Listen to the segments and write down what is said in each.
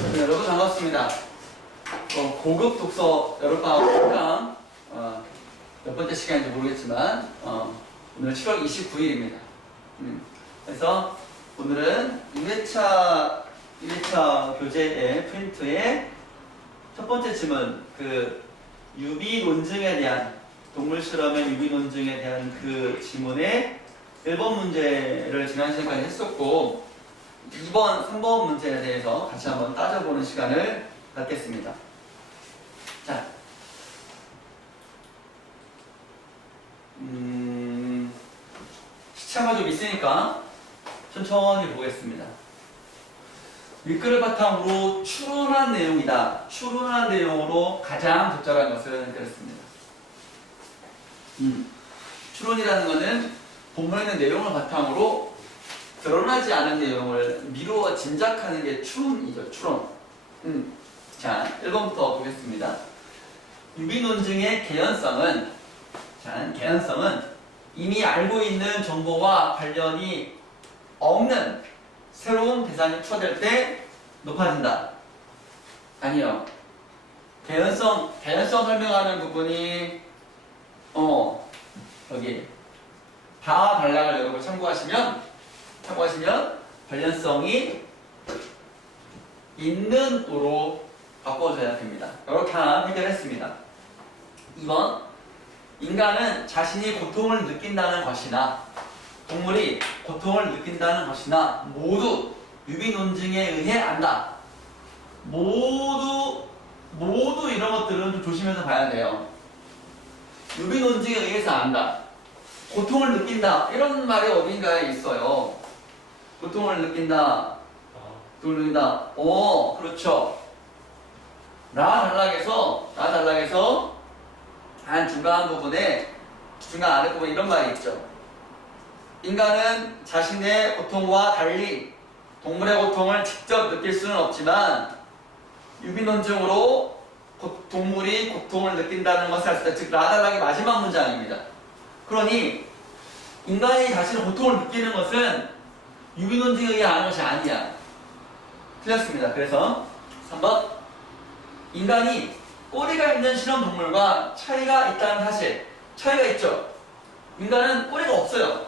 네, 여러분 반갑습니다. 고급 독서 여름방학 몇 번째 시간인지 모르겠지만 오늘 7월 29일입니다. 그래서 오늘은 1회차 교재의 프린트의 첫 번째 질문, 그 유비 논증에 대한, 동물 실험의 유비 논증에 대한 그 질문의 1번 문제를 지난 시간까지 했었고, 2번, 3번 문제에 대해서 같이 한번 따져보는 시간을 갖겠습니다. 자, 시차가 좀 있으니까 천천히 보겠습니다. 윗글을 바탕으로 추론한 내용이다. 추론한 내용으로 가장 적절한 것은 그렇습니다. 추론이라는 것은 본문에 있는 내용을 바탕으로 드러나지 않은 내용을 미루어 짐작하는 게 추론이죠. 추론. 자, 1번부터 보겠습니다. 유비 논증의 개연성은, 이미 알고 있는 정보와 관련이 없는 새로운 대상이 추가될 때 높아진다. 아니요. 개연성 설명하는 부분이 여기 다와 단락을 여러분 참고하시면 관련성이 있는으로 바꿔줘야 됩니다. 이렇게 하나 해결했습니다. 2번, 인간은 자신이 고통을 느낀다는 것이나 동물이 고통을 느낀다는 것이나 모두 유비 논증에 의해 안다. 모두 이런 것들은 좀 조심해서 봐야 돼요. 유비 논증에 의해서 안다. 고통을 느낀다. 이런 말이 어딘가에 있어요. 고통을 느낀다. 그렇죠. 나 단락에서 한 중간 아래 부분에 이런 말이 있죠. 인간은 자신의 고통과 달리 동물의 고통을 직접 느낄 수는 없지만 유비 논증으로 동물이 고통을 느낀다는 것을 알 수 있다. 즉, 라달락의 마지막 문장입니다. 그러니 인간이 자신의 고통을 느끼는 것은 유비 논증에 의해 아는 것이 아니야. 틀렸습니다. 그래서 3번, 인간이 꼬리가 있는 실험 동물과 차이가 있다는 사실. 차이가 있죠. 인간은 꼬리가 없어요.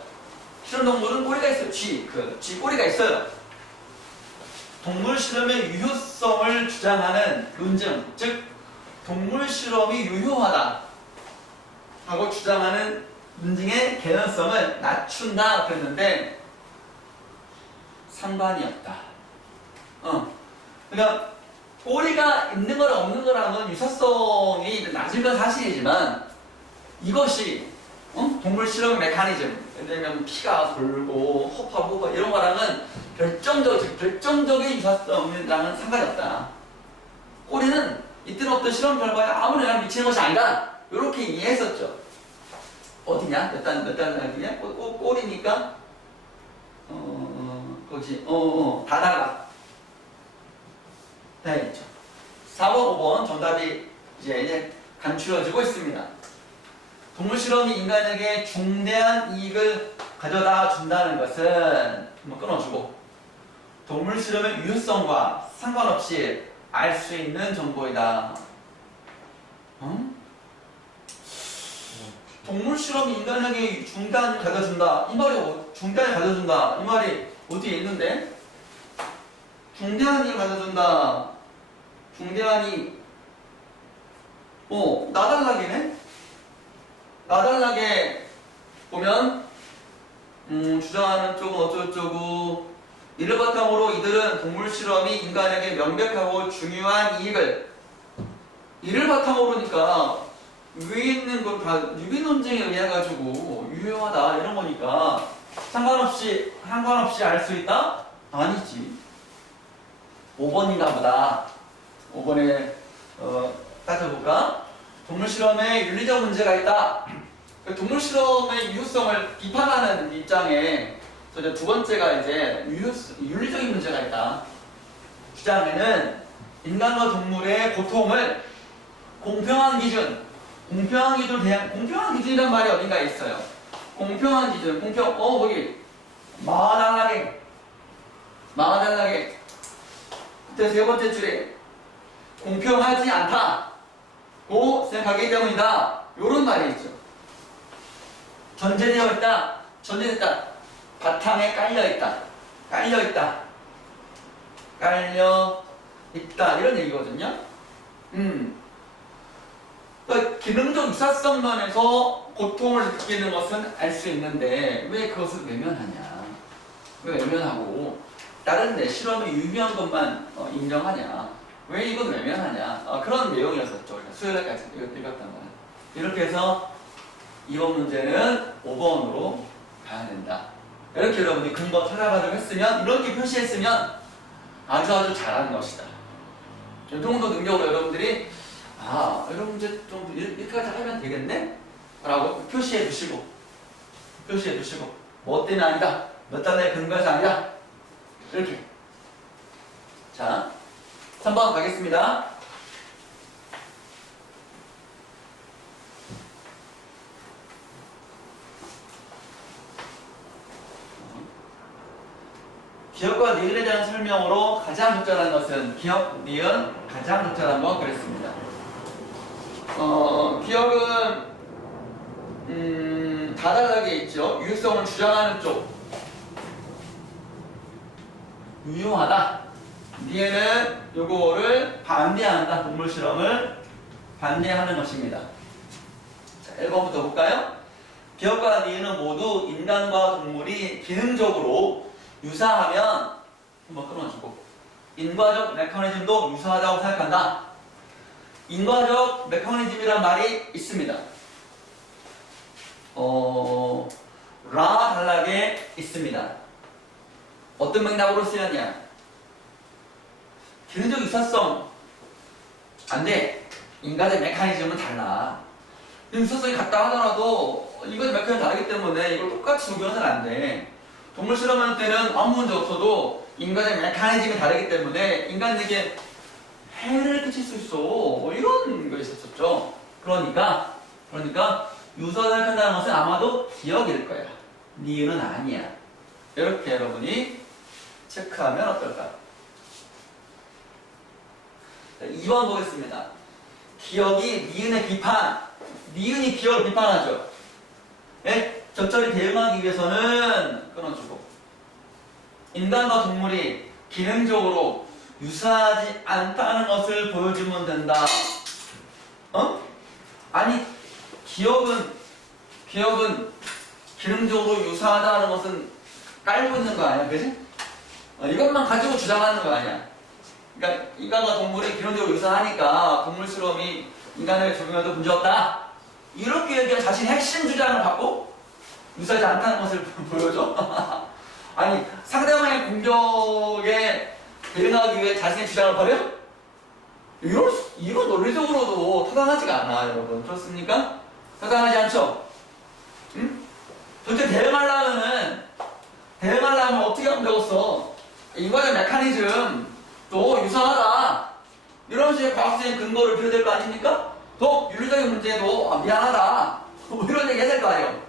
실험 동물은 꼬리가 있어요. 쥐 꼬리가 있어요. 동물 실험의 유효성을 주장하는 논증, 즉 동물 실험이 유효하다 하고 주장하는 논증의 개연성을 낮춘다 그랬는데 상관이 없다. 그러니까 꼬리가 있는 거랑 없는 거랑은 유사성이 낮은 건 사실이지만 이것이 동물 실험 메커니즘, 예를 들면 피가 돌고 호흡하고 이런 거랑은 결정적인 유사성이랑은 상관이 없다. 꼬리는 있든 없든 실험 결과에 아무런 영향을 미치는 것이 아니다. 이렇게 이해했었죠. 어디냐? 몇 단락이냐? 꼬리니까 거기 다다가 다 있죠. 4번, 5번 정답이 이제 간추려지고 있습니다. 동물 실험이 인간에게 중대한 이익을 가져다 준다는 것은 한번 끊어주고, 동물 실험의 유효성과 상관없이 알 수 있는 정보이다. 동물 실험이 인간에게 중대한을 가져준다. 이 말이 어디에 있는데? 중대한 이익을 가져준다. 나달락이네? 나달락에 보면 주장하는 쪽은 어쩌고저쩌고, 이를 바탕으로 이들은 동물 실험이 인간에게 명백하고 중요한 이를 바탕으로니까 위에 있는 건 다 유비 논증에 의해 가지고 유효하다 이런 거니까 상관없이 알 수 있다? 아니지. 5번인가 보다. 5번에 따져볼까? 동물 실험에 윤리적 문제가 있다. 동물 실험의 유효성을 비판하는 입장에 이제 두 번째가 이제 윤리적인 문제가 있다. 주장에는 인간과 동물의 고통을 공평한 기준이란 말이 어딘가에 있어요. 공평한 기준, 거기 마하달락에 세 번째 줄에 공평하지 않다고 생각하기 때문이다. 요런 말이 있죠. 전제되어 있다. 전제됐다. 바탕에 깔려있다. 깔려있다. 깔려있다. 이런 얘기거든요. 그러니까 기능적 유사성 면에서 고통을 느끼는 것은 알 수 있는데 왜 그것을 외면하냐? 왜 외면하고 다른 내 실험이 유명한 것만 인정하냐? 왜 이건 외면하냐? 그런 내용이었었죠. 수요일까지 읽었던 거는. 이렇게 해서 이번 문제는 5번으로 가야 된다. 이렇게 여러분이 근거 찾아가지고 했으면, 이렇게 표시했으면 아주 잘하는 것이다. 이 정도 능력으로 여러분들이 이런 문제 좀 이렇게까지 하면 되겠네? 라고 표시해 두시고 뭐 때문에 아니다. 몇 단의 근거에서 아니다. 이렇게. 자, 3번 가겠습니다. 기억과 니은에 대한 설명으로 가장 적절한 것은 기억, 니은, 가장 적절한 건 그랬습니다. 기억은 다달하게 있죠. 유효성을 주장하는 쪽. 유효하다. 니은은 요거를 반대한다. 동물 실험을 반대하는 것입니다. 자, 1번부터 볼까요? 기억과 니은은 모두 인간과 동물이 기능적으로 유사하면 한번 끊어주고, 인과적 메커니즘도 유사하다고 생각한다. 인과적 메커니즘이란 말이 있습니다. 단락에 있습니다. 어떤 맥락으로 쓰였냐? 기능적 유사성 안 돼. 인과적 메커니즘은 달라. 유사성이 같다 하더라도 인과적 메커니즘이 다르기 때문에 이걸 똑같이 적용해서는 안 돼. 동물 실험할 때는 아무 문제 없어도 인간의 메커니즘이 다르기 때문에 인간에게 해를 끼칠 수 있어. 뭐 이런 거 있었죠. 그러니까 유사를 한다는 것은 아마도 기억일 거야. 니은은 아니야. 이렇게 여러분이 체크하면 어떨까? 자, 2번 보겠습니다. 기억이 니은의 비판. 니은이 기억을 비판하죠. 예? 적절히 대응하기 위해서는 끊어주고, 인간과 동물이 기능적으로 유사하지 않다는 것을 보여주면 된다. 아니, 기억은 기능적으로 유사하다는 것은 깔고 있는 거 아니야, 그지? 이것만 가지고 주장하는 거 아니야. 그러니까 인간과 동물이 기능적으로 유사하니까 동물 실험이 인간에게 적용해도 문제없다. 이렇게 얘기한 자신의 핵심 주장을 갖고 유사하지 않다는 것을 보여줘. 아니, 상대방의 공격에 대응하기 위해 자신의 주장을 버려? 이건 논리적으로도 타당하지가 않아, 여러분. 그렇습니까? 타당하지 않죠? 응? 도대체 대응하려면 어떻게 하면 되겠어? 인간의 메커니즘 또 유사하다. 이런 식의 과학적인 근거를 빌어야 될 거 아닙니까? 또 윤리적인 문제도 미안하다. 뭐 이런 얘기 해야 될 거 아니에요?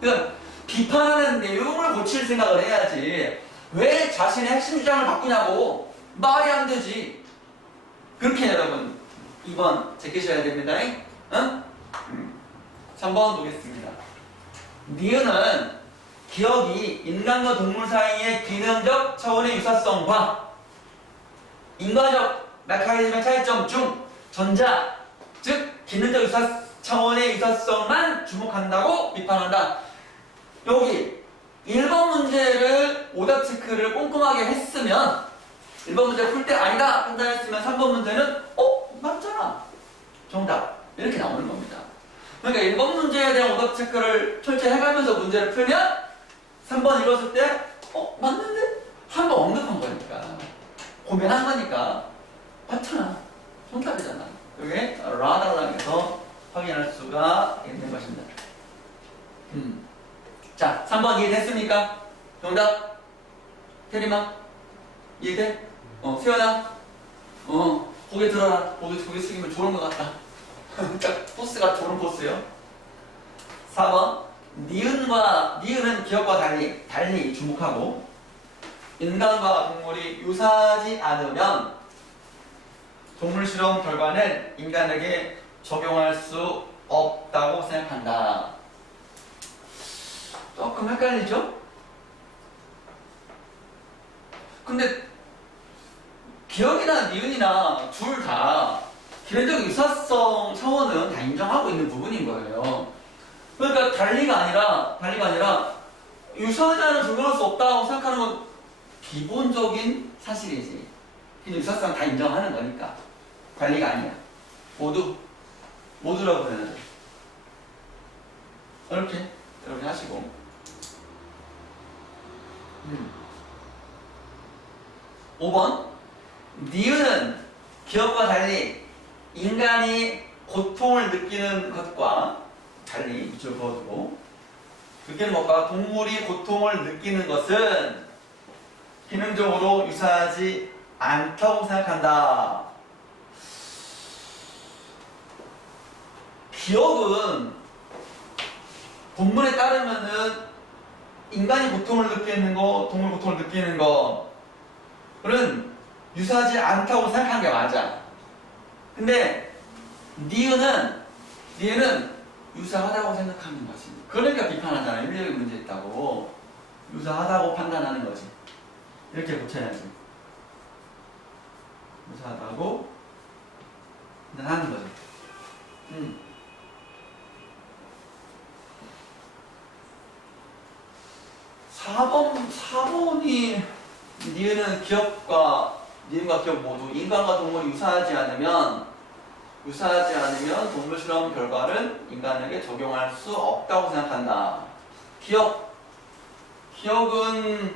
그러니까 비판하는 내용을 고칠 생각을 해야지. 왜 자신의 핵심 주장을 바꾸냐고. 말이 안 되지. 그렇게 여러분 2번 제끼셔야 됩니다. 응? 3번 보겠습니다. 니은은 기억이 인간과 동물 사이의 기능적 차원의 유사성과 인과적 메커니즘의 차이점 중 전자, 즉 기능적 유사 차원의 유사성만 주목한다고 비판한다. 여기 1번 문제를 오답 체크를 꼼꼼하게 했으면 1번 문제 풀 때 아니다 판단했으면 3번 문제는 맞잖아. 정답. 이렇게 나오는 겁니다. 그러니까 1번 문제에 대한 오답 체크를 철저히 해가면서 문제를 풀면 3번 읽었을 때 맞는데? 한번 언급한 거니까. 고민한 거니까. 맞잖아. 정답이잖아. 이게 라달랑에서 확인할 수가 있는 것입니다. 자, 3번 이해됐습니까? 정답? 테리마? 이해돼? 세연아? 고개 들어라. 고개 숙이면 좋은 것 같다. 딱 포스가 좋은 포스요. 4번 니은은 기억과 달리 주목하고 인간과 동물이 유사하지 않으면 동물 실험 결과는 인간에게 적용할 수 없다고 생각한다. 조금 헷갈리죠? 근데 기억이나 니은이나 둘 다 기본적 유사성 차원은 다 인정하고 있는 부분인 거예요. 그러니까 달리가 아니라 유사하지 않은 적용할 수 없다고 생각하는 건 기본적인 사실이지. 유사성 다 인정하는 거니까. 관리가 아니야. 모두라고 해야 돼. 이렇게 하시고. 음. 5번. 니은은 기억과 달리 인간이 고통을 느끼는 것과 달리 밑줄 그어두고 느끼는 것과 동물이 고통을 느끼는 것은 기능적으로 유사하지 않다고 생각한다. 기억은 본문에 따르면은 인간이 고통을 느끼는 거, 동물 고통을 느끼는 거는 유사하지 않다고 생각한 게 맞아. 근데 니은은 유사하다고 생각하는 거지. 그러니까 비판하잖아. 윤리적인 문제 있다고. 유사하다고 판단하는 거지. 이렇게 붙여야지. 유사하다고 판단하는 거지. 4번이 니은은 니은과 기억 모두 인간과 동물이 유사하지 않으면 동물 실험 결과를 인간에게 적용할 수 없다고 생각한다. 기억은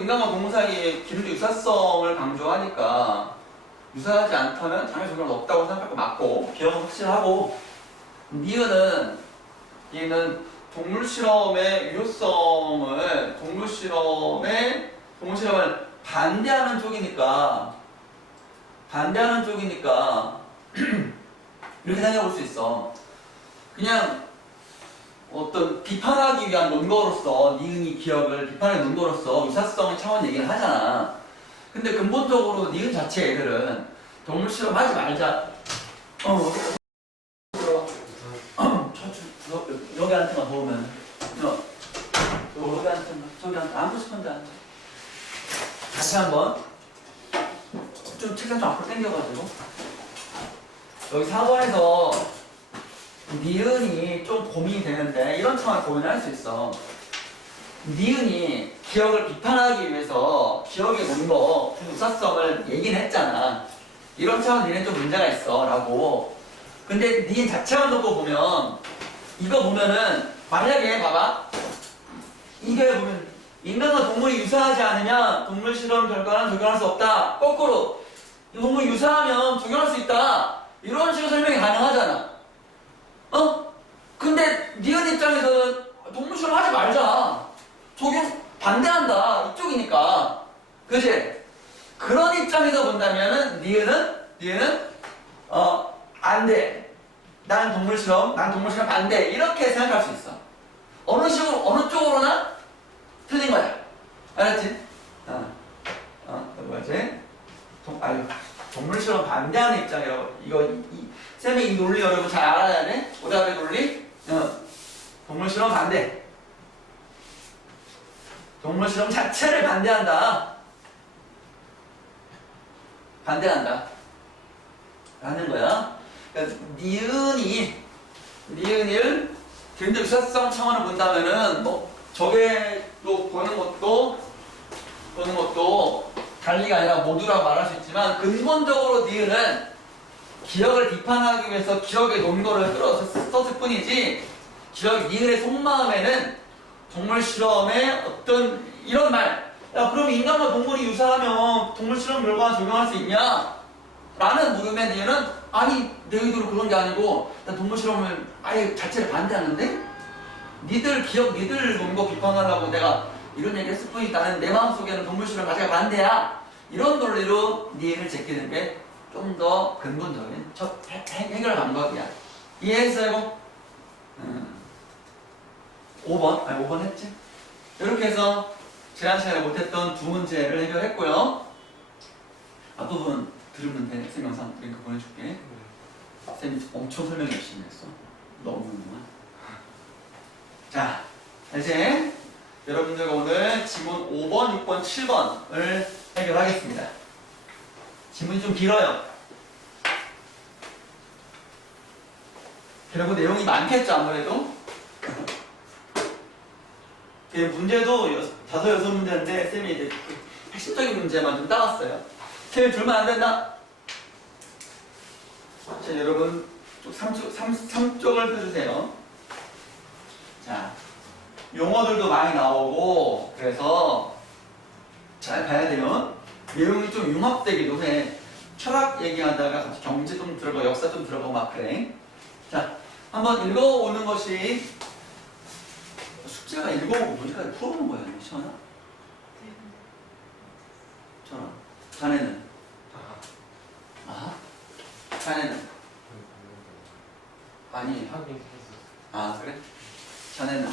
인간과 동물 사이의 기능적 유사성을 강조하니까 유사하지 않다면 당연히 적용할 수 없다고 생각할 거 맞고, 기억은 확실하고, 니은은 동물 실험의 유효성을 동물 실험을 반대하는 쪽이니까 이렇게 생각해 볼 수 있어. 그냥 어떤 비판하기 위한 논거로서 니은이 기억을 비판의 논거로서 유사성의 차원 얘기를 하잖아. 근데 근본적으로 니은 자체 애들은 동물 실험 하지 말자. 여기한테만 보면 저기한테 앉고 싶은데 앉아. 다시 한번 좀 책상 좀 앞으로 당겨가지고 여기 4번에서 니은이 좀 고민이 되는데 이런 차원 고민할 수 있어. 니은이 기억을 비판하기 위해서 기억의 논거 유사성을 얘기는 했잖아. 이런 차원 니는 좀 문제가 있어 라고. 근데 니은 자체만 놓고 보면 이거 보면은 만약에 봐봐, 이게 보면 인간과 동물이 유사하지 않으면 동물 실험 결과는 적용할 수 없다. 거꾸로 동물이 유사하면 적용할 수 있다. 이런 식으로 설명이 가능하잖아. 근데 니은 입장에서는 동물 실험 하지 말자. 적용 반대한다. 이쪽이니까. 그치? 그런 입장에서 본다면은 니은은 안 돼. 난 동물 실험 반대. 이렇게 생각할 수 있어. 어느 쪽으로나 틀린 거야. 알았지? 뭐지? 동물 실험 반대하는 입장이라고. 쌤이 이 논리 여러분 잘 알아야 돼? 오답의 논리? 동물 실험 반대. 동물 실험 자체를 반대한다. 라는 거야. 그러니까 니은을 굉장히 유사성 차원을 본다면은 저게로 보는 것도 달리가 아니라 모두라고 말할 수 있지만 근본적으로 니은은 기억을 비판하기 위해서 기억의 논거를 끌어썼을 뿐이지 니은의 속마음에는 동물 실험의 어떤 이런 말, 야 그럼 인간과 동물이 유사하면 동물 실험 결과는 적용할 수 있냐? 라는 물음에 니은은 아니 내 의도로 그런 게 아니고 나 동물 실험을 아예 자체를 반대하는데 니들 논거 비판하려고 내가 이런 얘기 했을 뿐이지 나는 내 마음속에는 동물 실험 자체가 반대야. 이런 논리로 니은을 제끼는 게 좀 더 근본적인 첫 해결 방법이야. 이해했어요? 5번 했지? 이렇게 해서 지난 시간에 못했던 두 문제를 해결했고요. 앞부분 들으면 돼. 쌤 영상 링크 보내줄게. 쌤이 엄청 설명 열심히 했어. 너무 궁금해. 자, 이제 여러분들과 오늘 지문 5번, 6번, 7번을 해결하겠습니다. 지문이 좀 길어요. 그리고 내용이 많겠죠, 아무래도. 문제도 5, 6문제인데 쌤이 이제 핵심적인 문제만 좀 따왔어요. 쌤이 줄면 안 된다. 자, 여러분 쪽 3쪽을 펴주세요. 자, 용어들도 많이 나오고 그래서 잘 봐야 돼요. 내용이 좀 융합되기도 해. 철학 얘기하다가 갑자기 경제 좀 들어가고 역사 좀 들어가고 막 그래. 자, 한번 읽어오는 것이 숙제가 읽어오고 문제까지 풀어보는 거예요. 시원아? 저랑 자네는? 아? 자네는? 아니. 아, 그래? 자네는?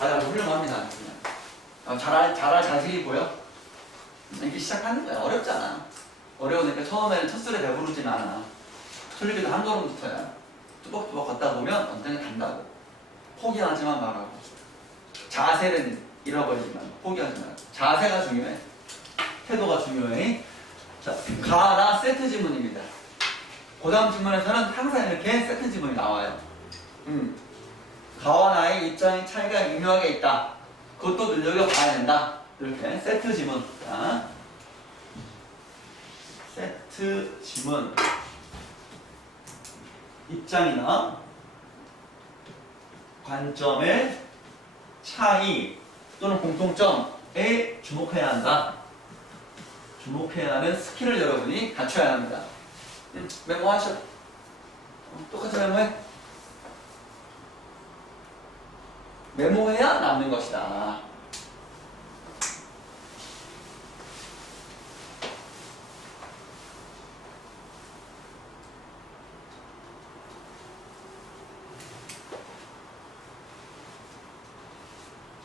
아주 훌륭합니다. 잘할 자식이 보여? 이렇게 시작하는 거야. 어렵잖아. 어려우니까 처음에는 첫술에 배부르진 않아. 솔직히도 한 걸음부터야. 뚜벅뚜벅 걷다 보면 언젠가 간다고. 포기하지만 말하고. 자세는 잃어버리지만 포기하지 말고. 자세가 중요해. 태도가 중요해. 자, 가나 세트 지문입니다. 그 다음 지문에서는 항상 이렇게 세트 지문이 나와요. 가와 나의 입장의 차이가 미묘하게 있다. 그것도 눈여겨봐야 된다. 이렇게 세트 지문. 자, 세트 지문. 입장이나 관점의 차이 또는 공통점에 주목해야 한다. 주목해야 하는 스킬을 여러분이 갖춰야 합니다. 메모하셔. 똑같이 메모해. 메모해야 남는 것이다.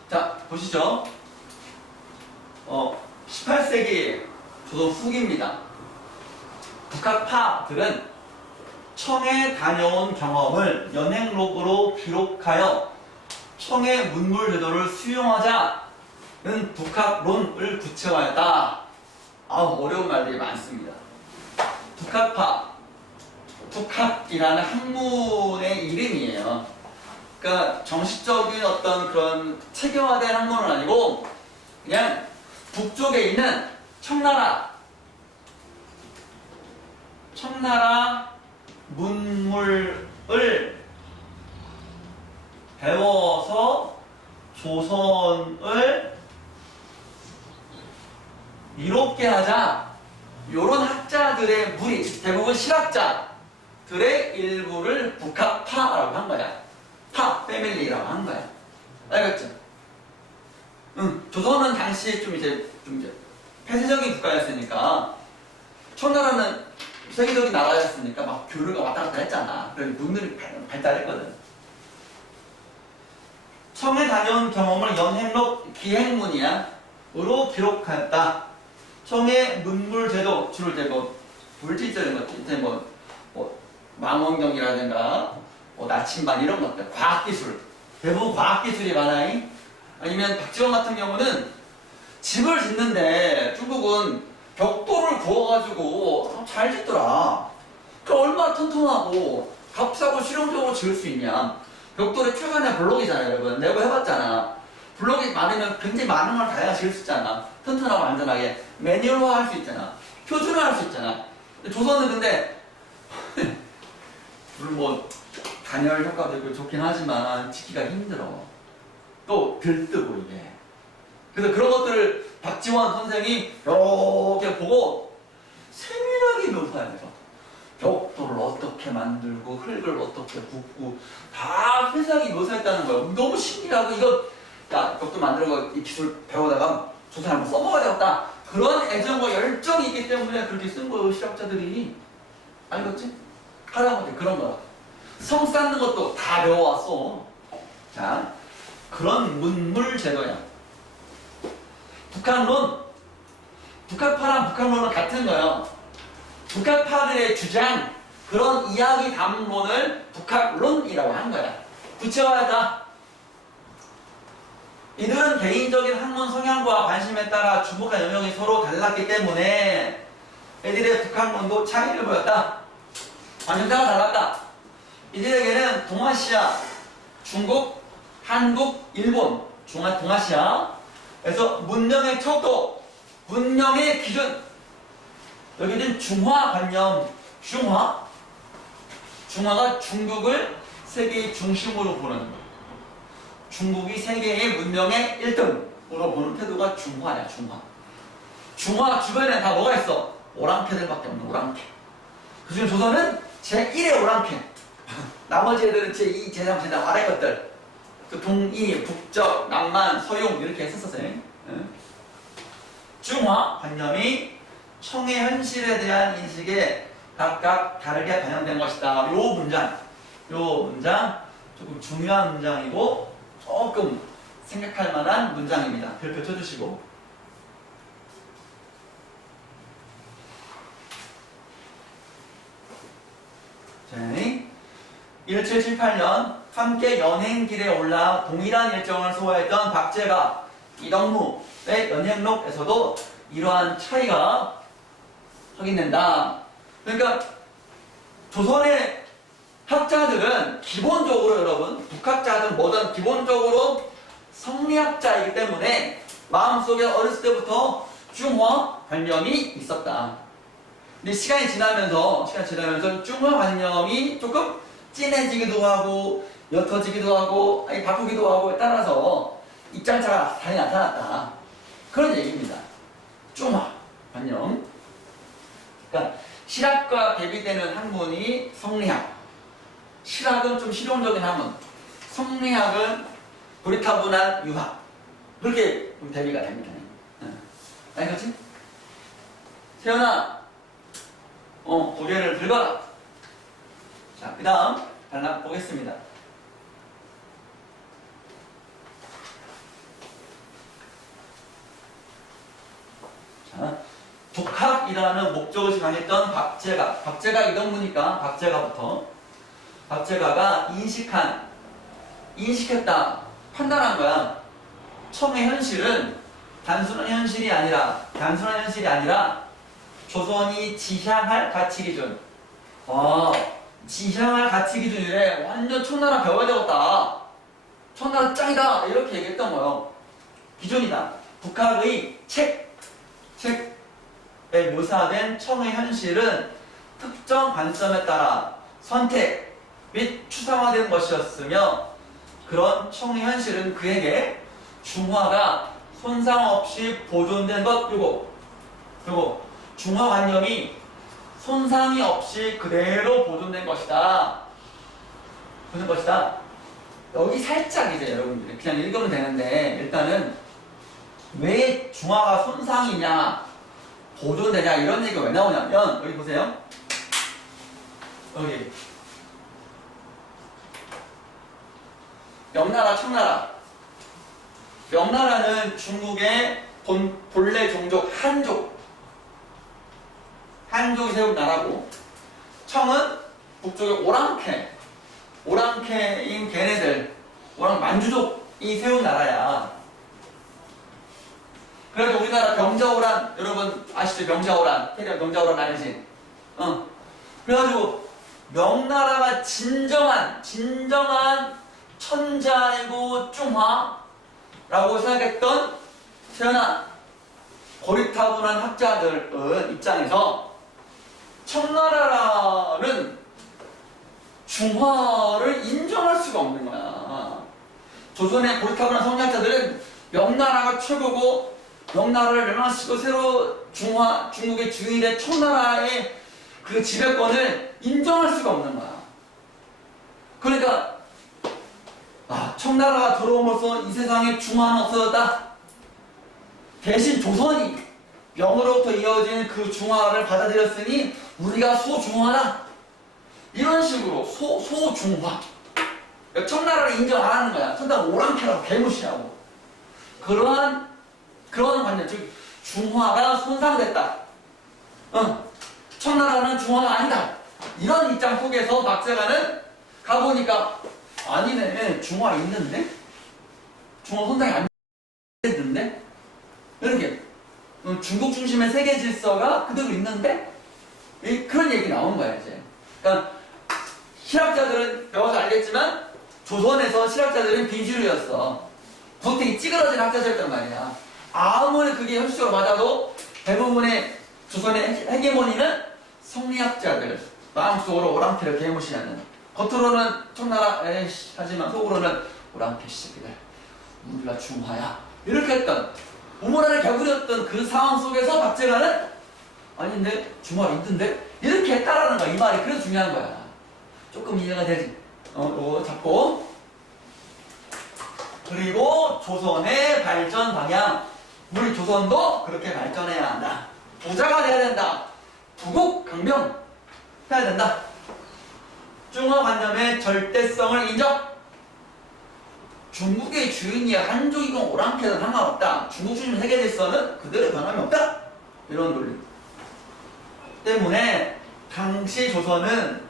자, 보시죠. 18세기 조선 후기입니다. 북학파들은 청에 다녀온 경험을 연행록으로 기록하여 청의 문물 제도를 수용하자는 북학론을 구체화했다. 어려운 말들이 많습니다. 북학파, 북학이라는 학문의 이름이에요. 그러니까 정식적인 어떤 그런 체계화된 학문은 아니고 그냥 북쪽에 있는 청나라 문물을 배워서 조선을 이롭게 하자. 요런 학자들의 무리, 대부분 실학자들의 일부를 북학파라고 한 거야. 파, 패밀리라고 한 거야. 알겠죠? 조선은 당시에 좀 이제 폐쇄적인 국가였으니까, 청나라는 세계적인 나라였으니까 막 교류가 왔다 갔다 했잖아. 그래서 문물이 발달했거든. 청에 다녀온 경험을 연행록 기행문이야으로 기록하였다. 청의 문물 제도, 주로 이제 물질적인 것들, 망원경이라든가, 나침반 이런 것들, 과학기술. 대부분 과학기술이 많아요. 아니면 박지원 같은 경우는 집을 짓는데 중국은 벽돌을 구워가지고 잘 짓더라. 얼마나 튼튼하고 값싸고 실용적으로 지을 수 있냐. 벽돌의 최근의 블록이잖아요, 여러분. 내가 해봤잖아. 블록이 많으면 굉장히 많은 걸 다양하게 지을 수 있잖아. 튼튼하고 안전하게. 매뉴얼화 할 수 있잖아. 표준화 할 수 있잖아. 조선은 근데 물론 단열 효과도 있고 좋긴 하지만 지키기가 힘들어. 또 들뜨고 이게. 그래서 그런 것들을 박지원 선생이 이렇게 보고 세밀하게 묘사해요. 벽돌을 어떻게 만들고 흙을 어떻게 붓고 다 세세하게 묘사했다는 거예요. 너무 신기하고 이거 야 벽돌 만드는 거 이 기술 배우다가 조선 한번 써먹어야 되겠다. 그런 애정과 열정이 있기 때문에 그렇게 쓴 거예요. 실학자들이. 알겠지? 하다못해 그런 거야. 성 쌓는 것도 다 배워왔어. 자, 그런 문물 제도야. 북한론, 북한파랑 북한론은 같은 거예요. 북한파들의 주장, 그런 이야기 담론을 북한론이라고 하는 거야. 구체화하다. 이들은 개인적인 학문 성향과 관심에 따라 주목한 영역이 서로 달랐기 때문에 이들의 북한론도 차이를 보였다. 관심사가 달랐다. 이들에게는 동아시아, 중국, 한국, 일본, 동아시아에서 문명의 척도, 문명의 기준, 여기는 중화관념, 중화가 중국을 세계의 중심으로 보는, 중국이 세계의 문명의 1등으로 보는 태도가 중화야, 중화 주변에 다 뭐가 있어? 오랑캐들밖에 없는 오랑캐. 그중에 조선은 제1의 오랑캐. 나머지 애들은 제2, 제3, 제4 아래 것들. 그 동이, 북적, 낭만, 서용 이렇게 했었어요. 중화관념이 청의 현실에 대한 인식에 각각 다르게 반영된 것이다. 요 문장 조금 중요한 문장이고 조금 생각할 만한 문장입니다. 별표 쳐주시고. 자, 1778년 함께 연행길에 올라 동일한 일정을 소화했던 박제가 이덕무의 연행록에서도 이러한 차이가 확인된다. 그러니까 조선의 학자들은 기본적으로 여러분, 북학자든 뭐든 기본적으로 성리학자이기 때문에 마음속에 어렸을 때부터 중화관념이 있었다. 근데 시간이 지나면서 중화관념이 조금 진해지기도 하고 옅어지기도 하고 바꾸기도 하고에 따라서 입장차가 많이 나타났다. 그런 얘기입니다. 중화관념. 그러니까 실학과 대비되는 학문이 성리학. 실학은 좀 실용적인 학문. 성리학은 고리타분한 유학. 그렇게 대비가 됩니다. 알겠지? 세연아, 고개를 들거라. 자, 그 다음 단락 보겠습니다. 자, 독학이라는 목적을 지향했던 박제가 이덕무니까 박제가가 인식했다, 판단한 거야. 청의 현실은 단순한 현실이 아니라 조선이 지향할 가치 기준. 지향할 가치 기준이래. 완전 청나라 배워야 되겠다. 청나라 짱이다. 이렇게 얘기했던 거예요. 기준이다. 북학의 책에 묘사된 청의 현실은 특정 관점에 따라 선택 및 추상화된 것이었으며 그런 청의 현실은 그에게 중화가 손상 없이 보존된 것. 그리고 중화관념이 손상이 없이 그대로 보존된 것이다. 여기 살짝 이제 여러분들이 그냥 읽으면 되는데 일단은 왜 중화가 손상이냐 보존되냐 이런 얘기가 왜 나오냐면 여기 보세요. 여기 명나라, 청나라. 명나라는 중국의 본래 종족 한족이 세운 나라고, 청은 북쪽의 오랑캐인 걔네들, 만주족이 세운 나라야. 그래도 우리나라 병자호란, 여러분 아시죠? 병자호란, 캐리어 병자호란 알지? 그래가지고 명나라가 진정한 천자이고 중화라고 생각했던 세연아, 고리타분한 학자들 입장에서 청나라는 중화를 인정할 수가 없는 거야. 조선의 고리타분한 성리학자들은 명나라가 최고고 명나라를 멸망시키고 새로 중국의 주인의 청나라의 그 지배권을 인정할 수가 없는 거야. 그러니까 청나라가 들어옴으로써 이 세상에 중화는 없어졌다. 대신 조선이 명으로부터 이어진 그 중화를 받아들였으니 우리가 소중화다. 이런 식으로 소중화. 그러니까 청나라를 인정 안 하는 거야. 청나라 오랑캐라고 개무시하고. 그런 관념, 즉 중화가 손상됐다. 청나라는 중화가 아니다. 이런 입장 속에서 박제가는 가보니까 아니네, 중화 있는데? 중화 손상이 안 됐는데? 이렇게 중국 중심의 세계 질서가 그대로 있는데? 그런 얘기 나온 거야 이제. 그러니까 실학자들은 배워서 알겠지만 조선에서 실학자들은 비주류였어. 구석탱이 찌그러진 학자들이었단 말이야. 아무리 그게 현실적으로 맞아도 대부분의 조선의 헤게모니는 성리학자들, 마음속으로 오랑캐를 개무시하는, 겉으로는 청나라 에이씨 하지만 속으로는 오랑캐 씨들 우리가 중화야 이렇게 했던 우물안을 겨구렸던 그 상황 속에서 박제가는 아닌데 중화 있던데 이렇게 했다라는 거야. 이 말이 그래서 중요한 거야. 조금 이해가 되지? 이거 잡고. 그리고 조선의 발전 방향, 우리 조선도 그렇게 발전해야 한다. 부자가 돼야 된다. 부국강명 해야 된다. 중화관념의 절대성을 인정. 중국의 주인이 한족이건 오랑캐든 상관없다. 중국 주인 세계 질서는 그대로 변함이 없다. 이런 논리 때문에 당시 조선은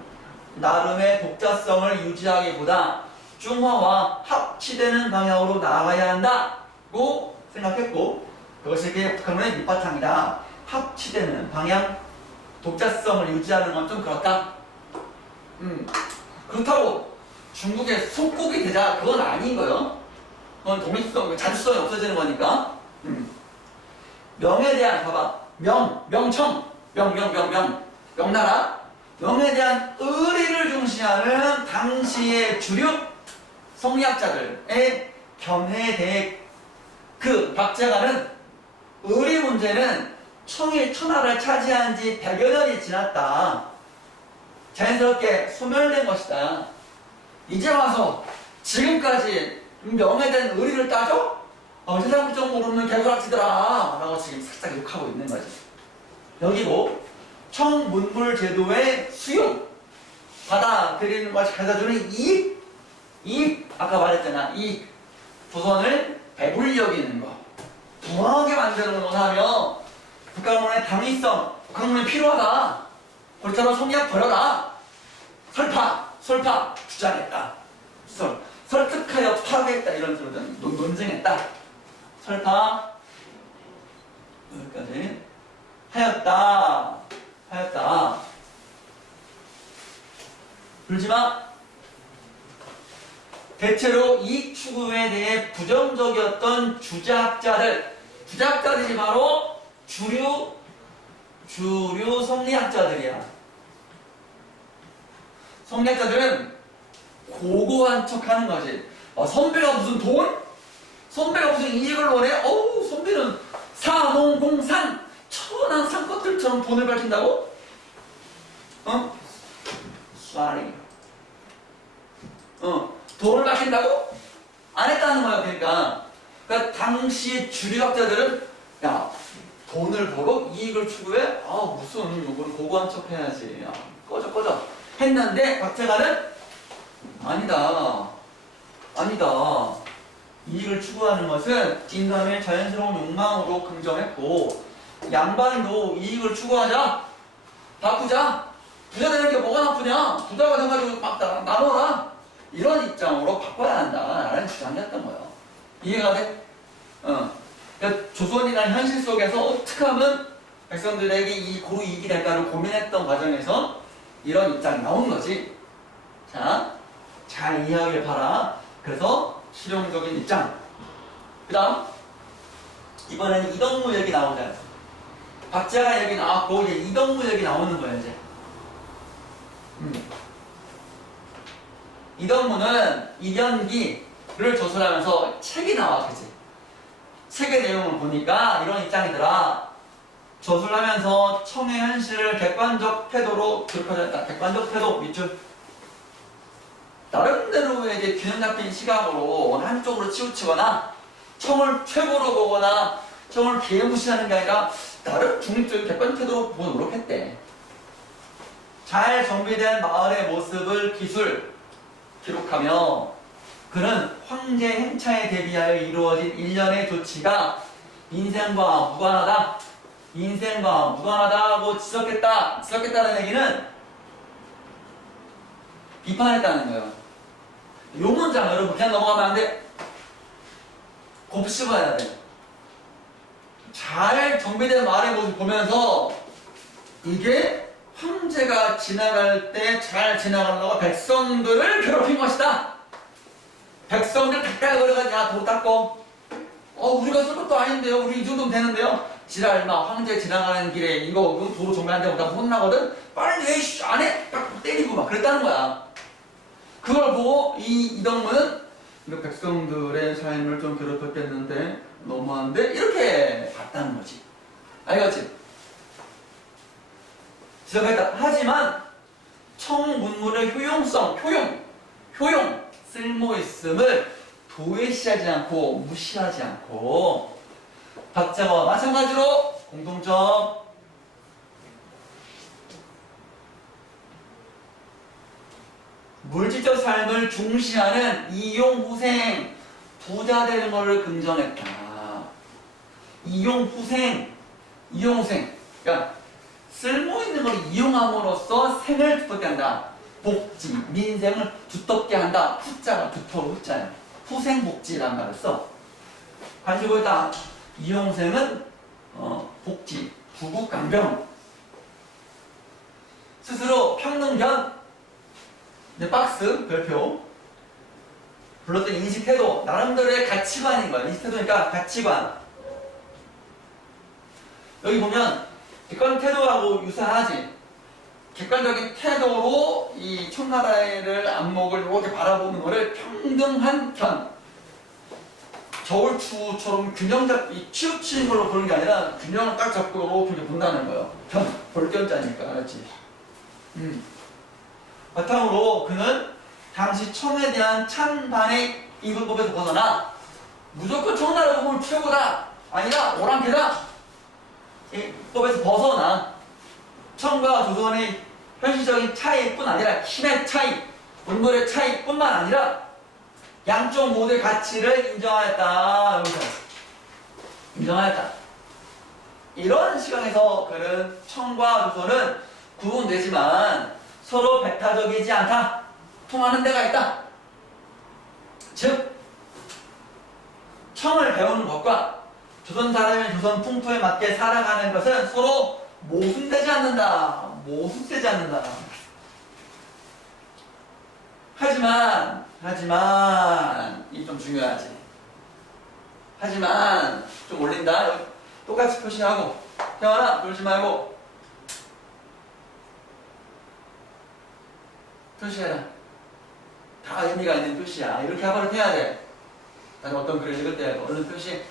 나름의 독자성을 유지하기보다 중화와 합치되는 방향으로 나아가야 한다고 생각했고, 그것이 북한론의 밑바탕이다. 합치되는 방향, 독자성을 유지하는 건 좀 그렇다. 그렇다고 중국의 속국이 되자 그건 아닌 거예요. 그건 독립성, 자주성이 없어지는 거니까. 명에 대한, 봐봐, 명청, 명나라, 명에 대한 의리를 중시하는 당시의 주류 성리학자들의 견해에 대해 그 박제가는 의리 문제는 청이 천하를 차지한 지 100여 년이 지났다. 자연스럽게 소멸된 것이다. 이제 와서 지금까지 명에 대한 의리를 따져? 세상 물정 모르는 개구락지들아 라고 지금 살짝 욕하고 있는 거지. 여기도 청문물 제도의 수용, 받아들이는 것이 가져다주는 이익, 아까 말했잖아. 이익, 조선을 배불리 여기는 거, 부하게 만드는 거 하며 북한론의 당위성, 북한론이 필요하다. 그렇다면 성리학 버려라. 설파, 주장했다. 설득하여 파괴했다. 이런 식으로 논증했다. 설파, 여기까지. 하였다. 그렇지만 대체로 이익 추구에 대해 부정적이었던 주자학자들이 바로 주류 성리학자들이야. 성리학자들은 고고한 척 하는 거지. 선배가 무슨 돈? 선배가 무슨 이익을 원해? 선배는 사농공산 천한 상것들처럼 돈을 밝힌다고? Sorry. 돈을 밝힌다고? 안 했다는 거야. 그러니까 당시 주류학자들은 야, 돈을 벌어? 이익을 추구해? 무슨 이건 고고한 척 해야지. 야, 꺼져 했는데 박제가는 아니다. 이익을 추구하는 것은 인간의 자연스러운 욕망으로 긍정했고, 양반도 이익을 추구하자, 바꾸자, 부자 되는 게 뭐가 나쁘냐, 부자가 돼가지고 막 나눠라, 이런 입장으로 바꿔야 한다라는 주장이었던 거예요. 이해가 돼? 그러니까 조선이라는 현실 속에서 어떻게 하면 백성들에게 이 고루 이익이 될까를 고민했던 과정에서 이런 입장이 나온 거지. 자, 잘 이해하길 바라. 그래서 실용적인 입장. 그 다음 이번에는 이덕무 얘기 나오잖아요. 박제가 얘기 나왔고 이제 이덕무 얘기 나오는 거예요. 이제 이덕무는 이견기를 조술하면서 책이 나와. 그치? 책의 내용을 보니까 이런 입장이더라. 조술하면서 청의 현실을 객관적 태도로 들춰졌다. 객관적 태도 밑줄. 나름대로의 이제 균형 잡힌 시각으로 한쪽으로 치우치거나 청을 최고로 보거나 청을 개무시하는 게 아니라 나름 중립적인 객관적 태도로 보고 노력했대. 잘 정비된 마을의 모습을 기술, 기록하며 그는 황제 행차에 대비하여 이루어진 일련의 조치가 인생과 무관하다. 인생과 무관하다고 지적했다. 지적했다는 얘기는 비판했다는 거예요. 요 문장 여러분 그냥 넘어가면 안 돼. 곱씹어야 돼. 잘 정비된 말의 모습 보면서 이게 황제가 지나갈 때 잘 지나가려고 백성들을 괴롭힌 것이다. 백성들 가까이 걸어가지. 야, 도 닦고. 우리가 쓸 것도 아닌데요. 우리 이 정도면 되는데요. 지랄, 막 황제 지나가는 길에 이거 도로 정비하는데 나 혼나거든? 빨리 에이씨, 안 해! 딱 때리고 막 그랬다는 거야. 그걸 보고 이덕무는 이거 백성들의 삶을 좀 괴롭혔겠는데 너무한데? 이렇게 봤다는 거지. 알겠지? 지적했다. 하지만 청문물의 효용성, 효용, 쓸모있음을 도외시하지 않고 무시하지 않고 박자와 마찬가지로 공통점 물질적 삶을 중시하는 이용후생 부자 되는 것을 긍정했다. 이용후생 그러니까 쓸모있는 걸 이용함으로써 생을 두텁게 한다. 복지, 민생을 두텁게 한다. 후자가 두터운 후자야. 후생복지라는 말을 써. 관심 보였다. 이용생은 복지, 부국강병. 스스로 평등변. 이제 박스, 별표. 불렀던 인식태도. 나름대로의 가치관인 거야. 인식태도니까 가치관. 여기 보면 객관 태도하고 유사하지. 객관적인 태도로 이 청나라를 안목을 이렇게 바라보는 거를 평등한 견. 저울추처럼 균형 잡기, 치우치는 걸로 보는 게 아니라 균형을 딱 잡고 이렇게 본다는 거예요. 견, 볼견자니까, 알았지? 바탕으로 그는 당시 청에 대한 찬반의 임금법에서 벗어나 무조건 청나라가 보면 최고다! 아니라 오랑캐다! 이 법에서 벗어나 청과 조선의 현실적인 차이뿐 아니라 힘의 차이, 문물의 차이뿐만 아니라 양쪽 모두의 가치를 인정하였다. 여기서 인정하였다. 이런 시각에서 그는 청과 조선은 구분되지만 서로 배타적이지 않다. 통하는 데가 있다. 즉 청을 배우는 것과 조선 사람의 조선 풍토에 맞게 살아가는 것은 서로 모순되지 않는다. 모순되지 않는다. 하지만 이 좀 중요하지. 하지만 좀 올린다. 똑같이 표시하고 태어나 놀지 말고 표시해라. 다 의미가 있는 표시야. 이렇게 한번 해야 돼. 나는 어떤 글을 읽을 때 얼른 표시.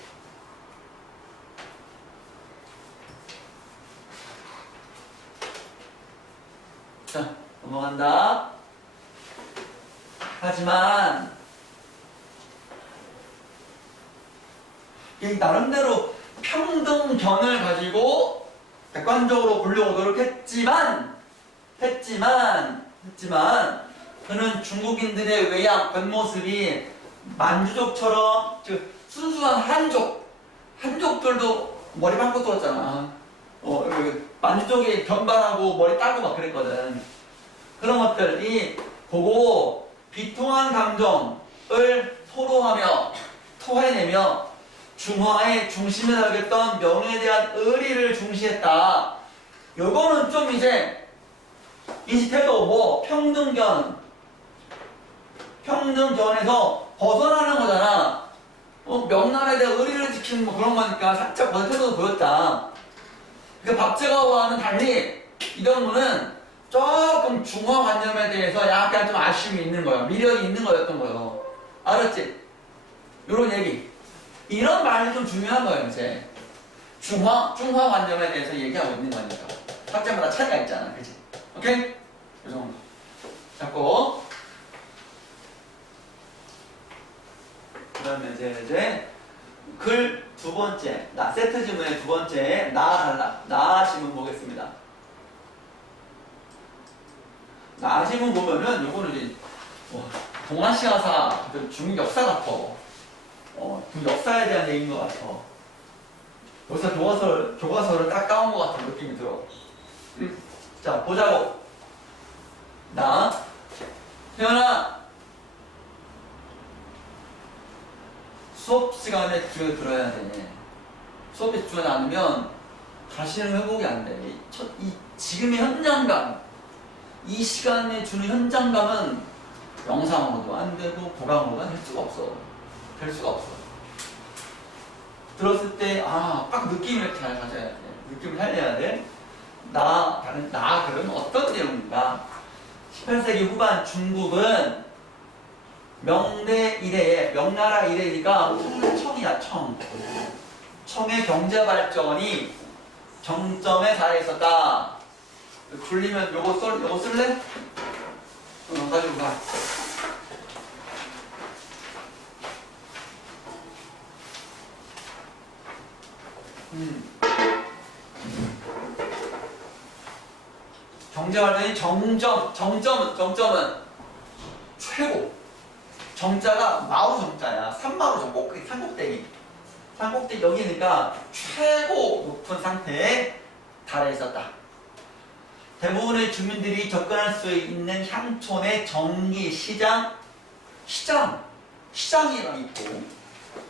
자, 넘어간다. 하지만 이 나름대로 평등견을 가지고 객관적으로 보려고 노력했지만 그는 중국인들의 외양, 겉모습이 만주족처럼 즉 순수한 한족들도 머리 감고 돌았잖아. 만주족이 변발하고 머리 따고 막 그랬거든. 그런 것들이 보고 비통한 감정을 토해내며 중화의 중심에 달겠던 명예에 대한 의리를 중시했다. 요거는 좀 이제 인식태도 평등견에서 벗어나는 거잖아. 명나라에 대한 의리를 지키는 그런 거니까 살짝 벗은 태도도 보였다. 그러니까 박재가와는 달리 이덕무는 조금 중화관념에 대해서 약간 좀 아쉬움이 있는 거야. 미련이 있는 거였던 거예요. 알았지? 요런 얘기. 이런 말이 좀 중요한 거예요, 이제. 중화관념에 대해서 얘기하고 있는 거니까. 학자마다 차이가 있잖아, 그치? 오케이? 요 정도. 잡고. 그 다음에 이제 글 두 번째, 세트 지문의 두 번째, 나 지문 보겠습니다. 나 지문 보면은 요거는 이제 동아시아사, 중국 역사 같아. 그 역사에 대한 얘기인 것 같아. 여기서 교과서를 딱 까온 것 같은 느낌이 들어. 자, 보자고. 태연아, 수업 시간에 집중해 들어야 돼. 수업에 집중하지 않으면 다시는 회복이 안 돼. 지금의 현장감, 이 시간에 주는 현장감은 영상으로도 안 되고 보강으로도 될 수가 없어. 될 수가 없어. 들었을 때, 딱 느낌을 잘 가져야 돼. 느낌을 살려야 돼. 그러면 어떤 내용인가? 18세기 후반 중국은 명나라 이래니까 청이야, 청. 청의 경제 발전이 정점에 달해 있었다. 굴리면 요거 쓸래? 가지고 가. 경제 발전이 정점은 최고. 정자가 마루 정자야. 산마루 정복, 산꼭대기. 산꼭대기 여기니까 최고 높은 상태에 달해 있었다. 대부분의 주민들이 접근할 수 있는 향촌의 전기 시장이랑 있고,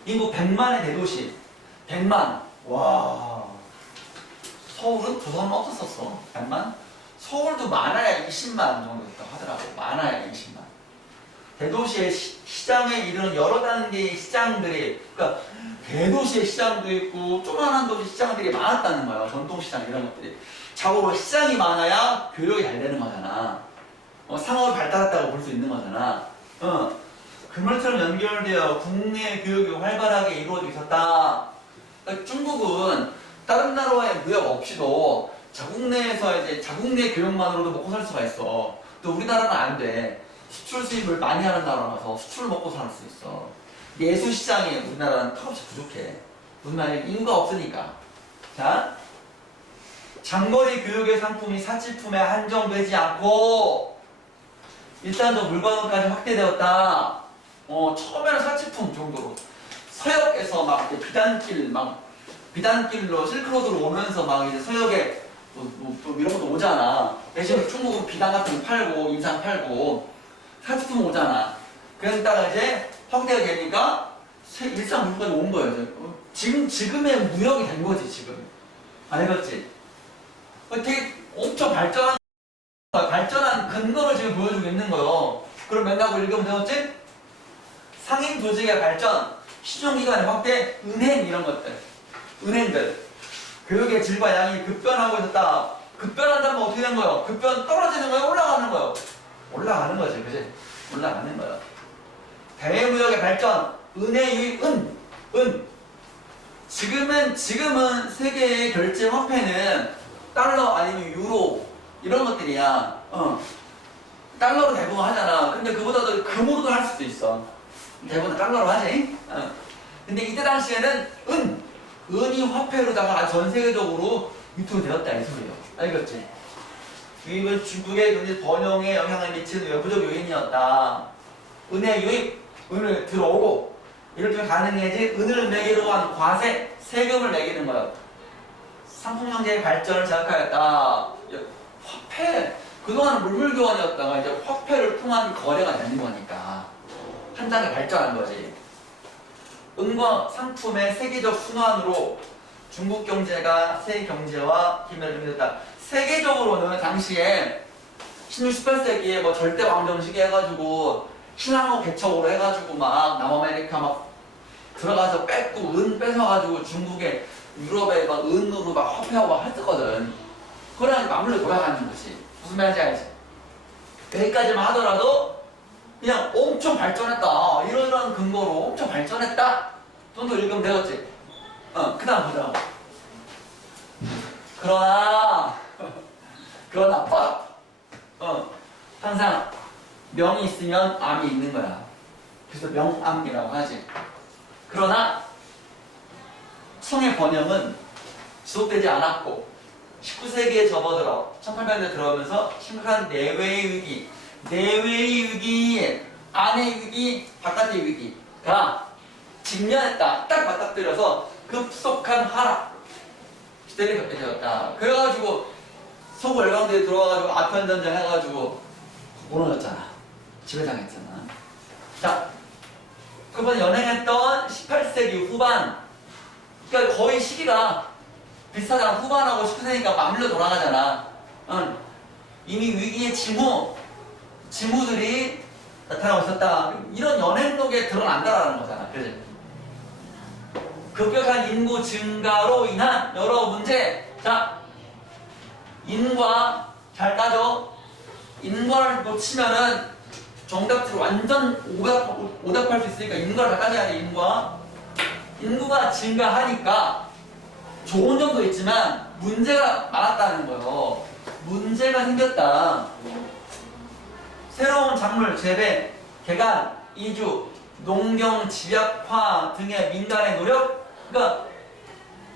인구 100만의 대도시. 100만. 와. 서울은 부산은 없었었어. 100만. 서울도 많아야 20만 정도 됐다고 하더라고. 많아야 20만. 대도시의 시장에 이르는 여러 단계의 시장들이, 그러니까 대도시의 시장도 있고 조그만한 도시 시장들이 많았다는 거예요. 전통시장 이런 것들이. 자고로 시장이 많아야 교육이 잘 되는 거잖아. 상업이 발달했다고 볼 수 있는 거잖아. 그물처럼 연결되어 국내 교육이 활발하게 이루어지고 있었다. 그러니까 중국은 다른 나라와의 무역 없이도 자국 내에서 이제 자국 내 교육만으로도 먹고 살 수가 있어. 또 우리나라는 안 돼. 수출 수입을 많이 하는 나라라서 수출을 먹고 살 수 있어. 예수 시장이 우리나라는 턱없이 부족해. 무슨 말이야? 인구가 없으니까. 자, 장거리 교육의 상품이 사치품에 한정되지 않고 일단 더 물건까지 확대되었다. 처음에는 사치품 정도로 서역에서 막 비단길로 실크로드로 오면서 막 이제 서역에 또 이런 것도 오잖아. 대신 중국은 비단 같은 거 팔고 인상 팔고 사치품 오잖아. 그러다가 이제 확대가 되니까 일상 물건까지 온 거예요. 지금의 무역이 된 거지 지금. 알겠지? 되게 엄청 발전한 근거를 지금 보여주고 있는 거예요. 그럼 맥락을 읽으면 되었지? 상인 조직의 발전, 신용기관의 확대, 은행 이런 것들. 은행들. 교육의 질과 양이 급변하고 있었다. 급변한다면 어떻게 된 거예요? 급변 떨어지는 거예요? 올라가는 거예요? 올라가는 거지, 그지? 올라가는 거예요. 대외무역의 발전, 은의 유입, 지금은 세계의 결제 화폐는 달러 아니면 유로 이런 것들이야. 달러로 대부분 하잖아. 근데 그보다도 금으로도 할 수도 있어. 대부분 달러로 하지. 근데 이때 당시에는 은이 화폐로다가 전 세계적으로 유통되었다 이 소리예요. 알겠지? 유입은 중국의 경제 번영에 영향을 미치는 외부적 요인이었다. 은의 유입, 은을 들어오고 이렇게 가능해지 은을 매개로 한 과세, 세금을 매기는 거예요. 상품경제의 발전을 자극하였다. 화폐, 그동안은 물물교환이었다가 이제 화폐를 통한 거래가 되는 거니까 한 단계 발전한 거지. 은과 상품의 세계적 순환으로 중국 경제가 세계 경제와 힘을 얻었다. 세계적으로는 당시에 16, 18세기에 뭐 절대 왕정시기 해가지고 신항로 개척으로 해가지고 막 남아메리카 막 들어가서 뺏고 은 뺏어가지고 중국에 유럽에 막 은으로 막 화폐하고 막 했었거든. 그러니 맞물려 돌아가는 거지. 무슨 말인지 알지? 여기까지만 하더라도 그냥 엄청 발전했다. 이런 근거로 엄청 발전했다. 정도 읽으면 되겠지? 그 다음 보자. 그러나 항상 명이 있으면 암이 있는 거야. 그래서 명암이라고 하지. 그러나 청의 번영은 지속되지 않았고 19세기에 접어들어 1800년대 들어오면서 심각한 내외의 위기 안의 위기, 바깥의 위기가 직면했다. 딱 맞닥뜨려서 급속한 하락 시대를 겪게 되었다. 그래가지고 서구 열강대에 들어와가지고 아편전쟁 해가지고 무너졌잖아. 지배당했잖아. 자, 그번 연행했던 18세기 후반, 그러니까 거의 시기가 비슷하잖아. 후반하고 19세기가 맞물려 돌아가잖아. 이미 위기의 징후들이 나타나고 있었다. 이런 연행록에 드러난다라는 거잖아. 그지? 급격한 인구 증가로 인한 여러 문제. 자, 인과 잘 따져. 인과를 놓치면은 정답지를 완전 오답할 수 있으니까 인과를 다 따져야 돼. 인구가 증가하니까 좋은 점도 있지만 문제가 많았다는 거예요. 문제가 생겼다. 새로운 작물 재배, 개간, 이주, 농경 집약화 등의 민간의 노력. 그러니까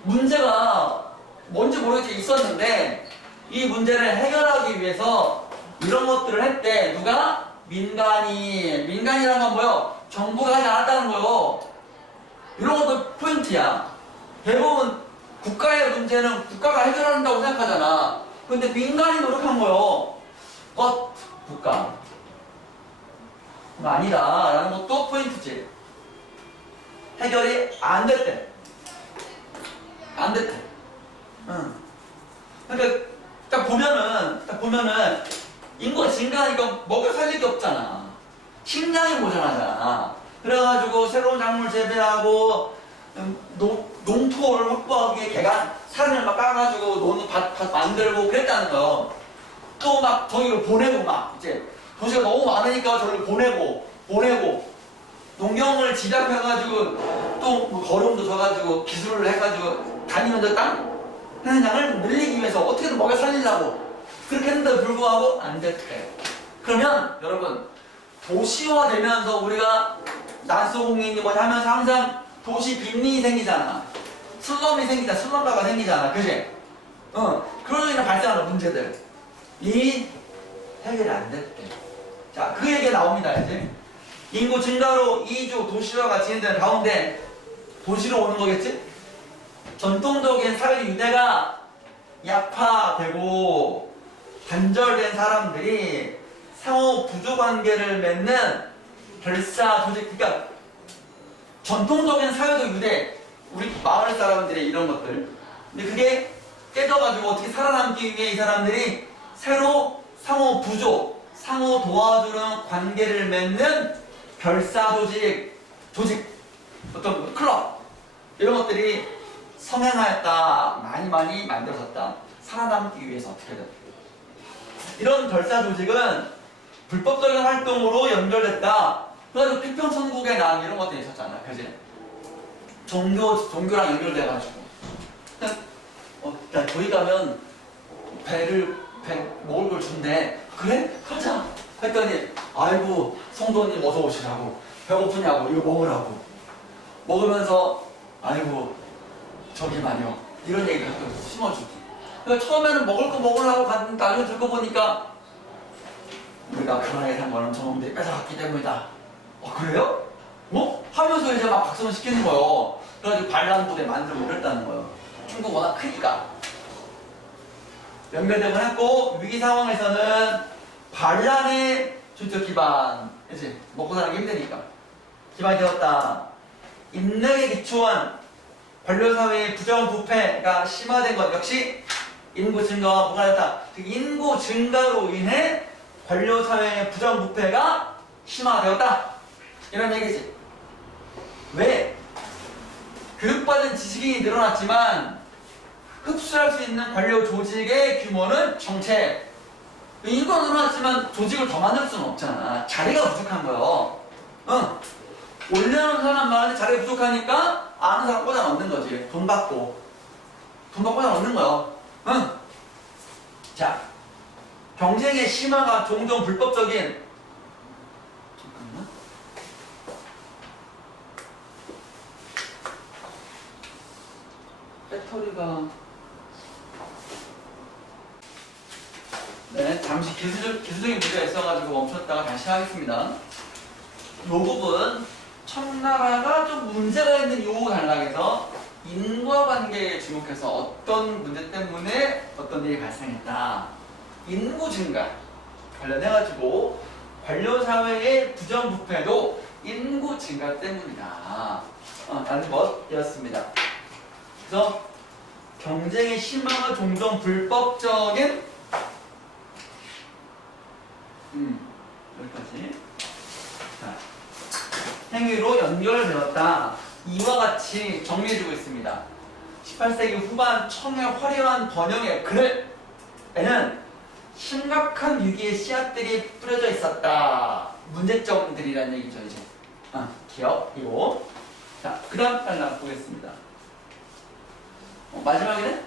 문제가 뭔지 모르겠지만 있었는데 이 문제를 해결하기 위해서 이런 것들을 했대. 누가? 민간이라는 건 뭐요? 정부가 하지 않았다는 거요. 이런 것도 포인트야. 대부분 국가의 문제는 국가가 해결한다고 생각하잖아. 근데 민간이 노력한 거요. 국가. 아니다 라는 것도 포인트지. 해결이 안 됐대. 그러니까 딱 보면은 인구가 증가하니까 먹여 살릴 게 없잖아. 식량이 모자라잖아. 그래가지고 새로운 작물 재배하고 농토를 확보하기 위해 개간 산을 막 까가지고 밭 만들고 그랬다는 거요. 또 막 저기를 보내고 막 이제 도시가 너무 많으니까 저를 보내고 농경을 집약해가지고 또뭐 거름도 줘가지고 기술을 해가지고 다니면서 땅 현장을 늘리기 위해서 어떻게든 먹여 살리려고 그렇게 했는데도 불구하고 안 됐대. 그러면 여러분 도시화되면서 우리가 난소공인이 뭐 하면서 항상 도시 빈민이 생기잖아. 슬럼가가 생기잖아. 그지? 그런 일로 발생하는 문제들 이 해결이 안 됐대. 자, 그 얘기가 나옵니다. 이제 인구 증가로 이주 도시화가 진행되는 가운데 도시로 오는 거겠지? 전통적인 사회 유대가 약화되고 단절된 사람들이 상호 부조 관계를 맺는 결사 조직, 그러니까 전통적인 사회적 유대, 우리 마을 사람들의 이런 것들. 근데 그게 깨져가지고 어떻게 살아남기 위해 이 사람들이 새로 상호 부조, 상호 도와주는 관계를 맺는 결사 조직, 어떤 클럽 이런 것들이 성행하였다. 많이 만들어졌다. 살아남기 위해서 어떻게든. 이런 결사 조직은 불법적인 활동으로 연결됐다. 그래서 필평천국에 나온 이런 것들이 있었잖아. 그지? 종교랑 연결돼가지고. 야, 저희 가면 배 먹을 걸 준대. 그래? 가자. 했더니, 아이고, 성도님 어서 오시라고. 배고프냐고, 이거 먹으라고. 먹으면서, 아이고, 저기만요. 이런 얘기를 가끔 심어주고. 그러니까 처음에는 먹을 거 먹으려고 갔는데 나중에 들고 보니까 우리가 그만하게 산 거는 저놈들이 뺏어갔기 때문이다. 그래요? 하면서 이제 막 박수를 시키는 거예요. 그래가지고 반란부대 만들고 그랬다는 거예요. 중국 워낙 크니까. 연결되곤 했고, 위기 상황에서는 반란의 주적 기반, 그치? 먹고 살기 힘드니까. 기반이 되었다. 인력에 기초한 관료사회의 부정부패가 심화된 것 역시 인구 증가와 무관하다. 즉 인구 증가로 인해 관료사회의 부정부패가 심화되었다. 이런 얘기지. 왜? 교육받은 지식인이 늘어났지만 흡수할 수 있는 관료 조직의 규모는 정체. 인구가 늘어났지만 조직을 더 만들 수는 없잖아. 자리가 부족한 거예요. 올려놓은 사람 많은데 자리가 부족하니까 아는 사람 꽂아 넣는 거지. 돈 받고 꽂아 넣는 거예요. 자, 경쟁의 심화가 종종 불법적인, 잠깐만. 배터리가, 네, 잠시 기술적인 문제가 있어가지고 멈췄다가 다시 하겠습니다. 부분 청나라가 좀 문제가 있는 요 단락에서 인과관계에 주목해서 어떤 문제 때문에 어떤 일이 발생했다. 인구 증가 관련해가지고 관료사회의 부정부패도 인구 증가 때문이다. 라는 것이었습니다. 그래서 경쟁이 심하고 종종 불법적인 여기까지 자, 행위로 연결되었다. 이와 같이 정리해주고 있습니다. 18세기 후반 청의 화려한 번영의 글에는 심각한 위기의 씨앗들이 뿌려져 있었다. 문제점들이라는 얘기죠, 이제. 기억이고. 자, 그 다음 단락 보겠습니다. 마지막에는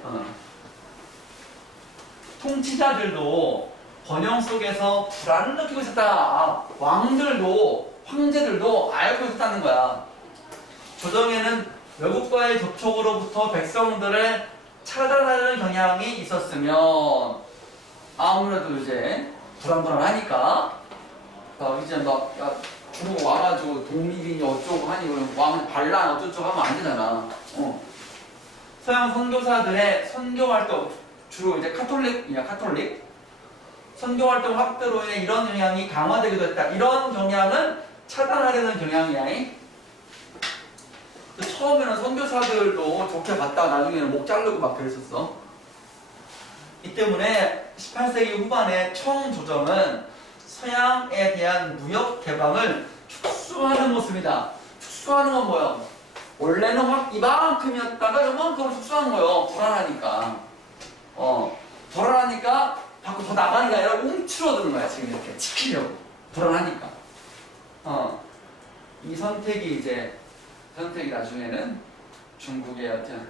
통치자들도 번영 속에서 불안을 느끼고 있었다. 왕들도, 황제들도 알고 있었다는 거야. 조정에는 외국과의 접촉으로부터 백성들을 차단하는 경향이 있었으면 아무래도 이제 불안불안하니까 이제 막 중국 와가지고 독립이니 어쩌고 하니 그러면 왕은 반란 어쩌고 하면 안 되잖아. 서양 선교사들의 선교 활동 주로 이제 카톨릭 선교 활동 확대로 인해 이런 영향이 강화되기도 했다. 이런 경향은 차단하려는 경향이야. 처음에는 선교사들도 좋게 봤다가 나중에는 목 자르고 막 그랬었어. 이 때문에 18세기 후반에 청조정은 서양에 대한 무역 개방을 축소하는 모습이다. 축소하는 건 뭐야? 원래는 확 이만큼이었다가 이만큼으로 축소하는 거예요. 불안하니까. 불안하니까 밖으로 더 나가는 게 아니라 움츠러드는 거야. 지금 이렇게 지키려고. 불안하니까. 이 선택이 나중에는 중국의 어떤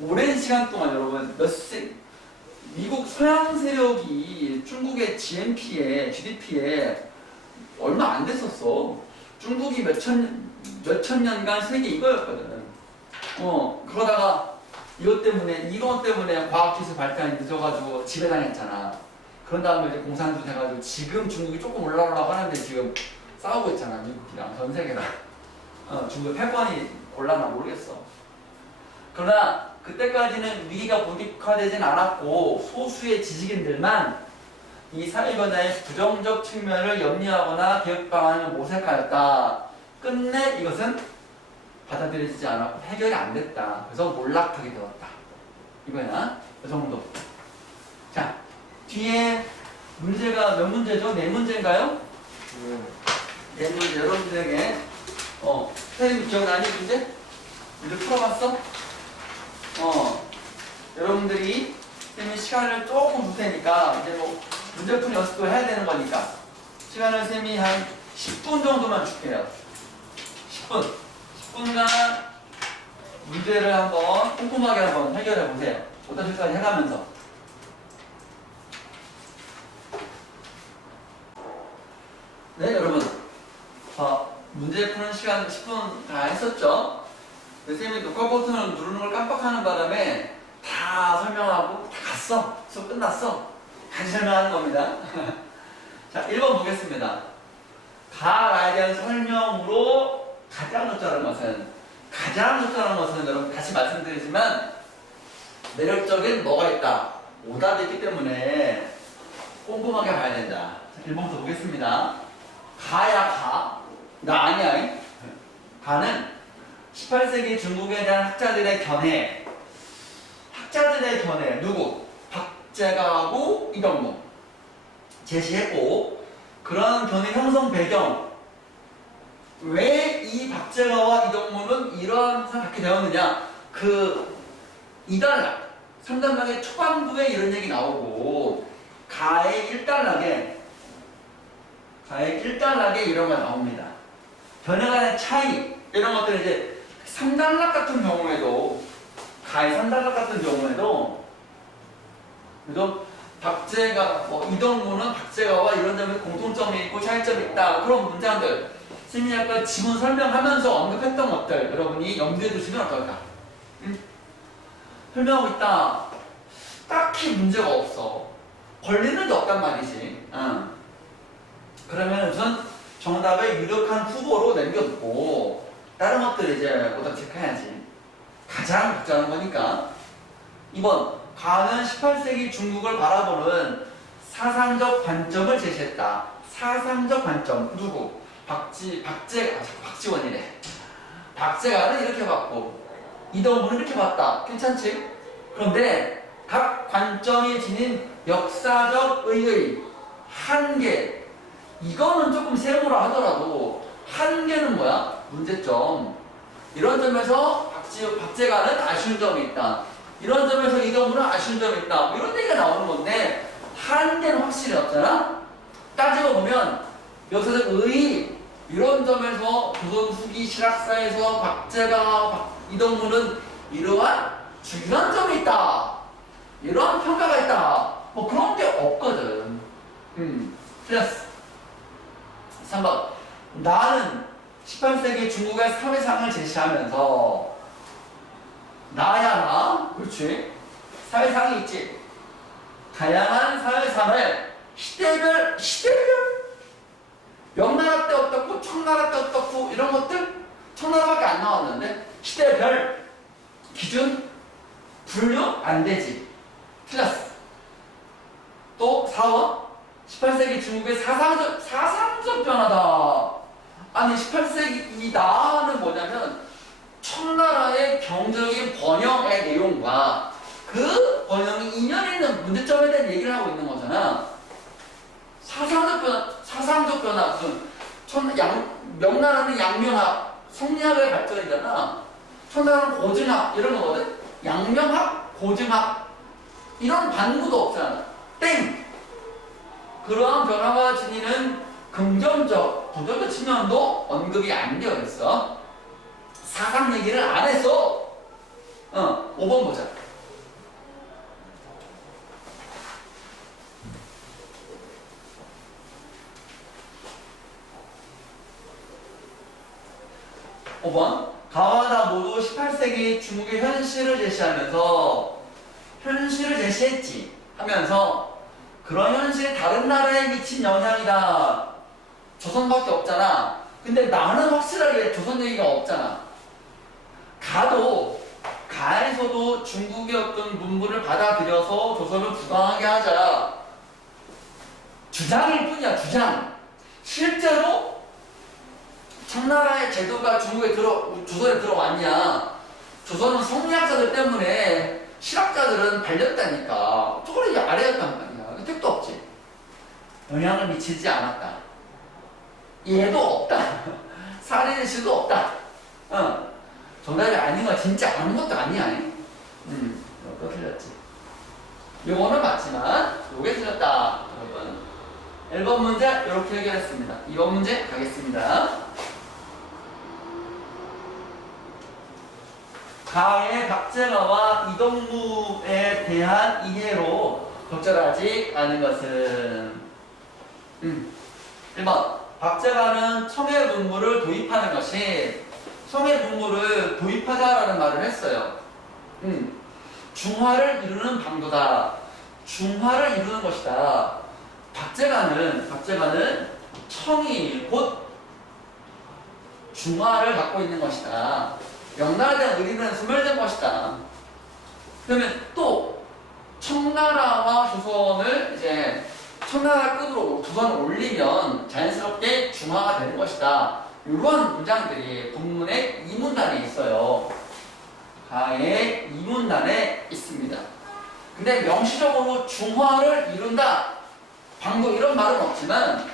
오랜 시간 동안 여러분 미국 서양 세력이 중국의 GDP에 얼마 안 됐었어. 중국이 몇천 년간 세계 이거였거든. 그러다가 이것 때문에 과학기술 발전이 늦어가지고 지배당했잖아. 그런 다음에 이제 공산주의 돼가지고 지금 중국이 조금 올라오려고 하는데 지금 싸우고 있잖아. 미국이랑 전 세계랑. 중국 패권이 올라나 모르겠어. 그러나 그때까지는 위기가 본격화되진 않았고 소수의 지식인들만 이 사회변화의 부정적 측면을 염려하거나 개혁 방안을 모색하였다. 끝내 이것은 받아들여지지 않았고 해결이 안 됐다. 그래서 몰락하게 되었다. 이거야. 그 정도. 자, 뒤에 문제가 몇 문제죠? 네 문제인가요? 네 문제. 여러분들에게 선생님 기억나니 문제? 문제 풀어봤어? 여러분들이 선생님이 시간을 조금 줄 테니까 이제 뭐 문제풀이 연습도 해야 되는 거니까 시간을 선생님이 한 10분 정도만 줄게요. 10분간 문제를 한번 꼼꼼하게 한번 해결해 보세요. 오답실까지 해가면서. 네, 여러분. 문제 푸는 시간 10분 다 했었죠? 선생님이 녹화 버튼을 누르는 걸 깜빡하는 바람에 다 설명하고 다 갔어. 수업 끝났어. 다시 설명하는 겁니다. 자, 1번 보겠습니다. 가에 대한 설명으로 가장 적절한 것은 여러분 다시 말씀드리지만 매력적인 뭐가 있다. 오답이 있기 때문에 꼼꼼하게 봐야 된다. 자, 1번부터 보겠습니다. 나 아니야. 가는 18세기 중국에 대한 학자들의 견해. 누구? 박제가하고 이덕무 제시했고, 그런 견해 형성 배경, 왜 이 박제가와 이덕무는 이러한 것을 갖게 되었느냐. 그 2단락 3단락의 초반부에 이런 얘기 나오고 가의 1단락에 이런 거 나옵니다. 견해 간의 차이, 이런 것들을 이제 3단락 같은 경우에도, 가의 3단락 같은 경우에도 그래도 이덕무는 박제가와 이런 점에 공통점이 있고 차이점이 있다. 그런 문장들 선생님이 아까 지문 설명하면서 언급했던 것들 여러분이 염두에 두시면 어떨까? 설명하고 있다. 딱히 문제가 없어. 걸리는 게 없단 말이지. 그러면 우선 정답을 유력한 후보로 남겨두고 다른 것들을 이제 오답 체크해야지. 가장 복잡한 거니까. 2번 가는 18세기 중국을 바라보는 사상적 관점을 제시했다. 사상적 관점 누구? 박지원이래. 박제가는 이렇게 봤고 이동훈은 이렇게 봤다. 괜찮지? 그런데 각 관점이 지닌 역사적 의의 한계, 이거는 조금 세모라 하더라도 한계는 뭐야? 문제점. 이런 점에서 박제가는 아쉬운 점이 있다. 이런 점에서 이동훈은 아쉬운 점이 있다. 이런 얘기가 나오는 건데 한계는 확실히 없잖아? 따지고 보면 역사적 의의 이런 점에서 조선 후기 실학사에서 박제가, 이동훈은 이러한 중요한 점이 있다. 이러한 평가가 있다. 뭐 그런 게 없거든. 틀렸어. 3번. 나는 18세기 중국의 사회상을 제시하면서 나야 나? 그렇지. 사회상이 있지. 다양한 사회상을 시대별 명나라 때 어떻고 청나라 때 어떻고 이런 것들 청나라밖에 안 나왔는데 시대별 기준 분류 안 되지. 틀렸어. 또 4번 18세기 중국의 사상적 변화다. 아니 18세기 나는 뭐냐면 청나라의 경제적인 번영의 내용과 그 번영이 인연이 있는 문제점에 대한 얘기를 하고 있는 거잖아. 사상적 변화, 무슨 명나라는 양명학, 성리학의 발전이잖아. 청나라는 고증학 이런 거거든. 양명학, 고증학 이런 반구도 없잖아. 땡. 그러한 변화가 지니는 긍정적, 부정적 측면도 언급이 안 되어 있어. 사상 얘기를 안 했어. 5번 보자. 가와 나 모두 18세기 중국의 현실을 제시하면서 현실을 제시했지 하면서 그런 현실이 다른 나라에 미친 영향이다. 조선밖에 없잖아. 근데 나는 확실하게 조선 얘기가 없잖아. 가에서도 중국의 어떤 문물을 받아들여서 조선을 부강하게 하자. 주장일 뿐이야, 주장. 실제로 청나라의 제도가 조선에 들어왔냐? 조선은 성리학자들 때문에 실학자들은 발렸다니까. 저거는 이제 아래였단 말이야. 택도 없지. 영향을 미치지 않았다. 얘도 없다. 살인의 시도 없다. 정답이 아닌 건 진짜 아무것도 아니야. 이거 틀렸지. 요거는 맞지만 요게 틀렸다. 여러분. 1번 문제 이렇게 해결했습니다. 2번 문제 가겠습니다. 가의 박제가와 이동무에 대한 이해로 적절하지 않은 것은 1번 박제가는 청해 문물을 도입하는 것이 청해 문물을 도입하자라는 말을 했어요. 중화를 이루는 방도다. 중화를 이루는 것이다. 박제가는 청이 곧 중화를 갖고 있는 것이다. 명나라에 대한 의리는 소멸된 것이다. 그러면 또 청나라와 조선을 이제 청나라급으로 조선을 올리면 자연스럽게 중화가 되는 것이다. 이런 문장들이 본문의 2문단에 있어요. 가의 2문단에 있습니다. 근데 명시적으로 중화를 이룬다, 방도 이런 말은 없지만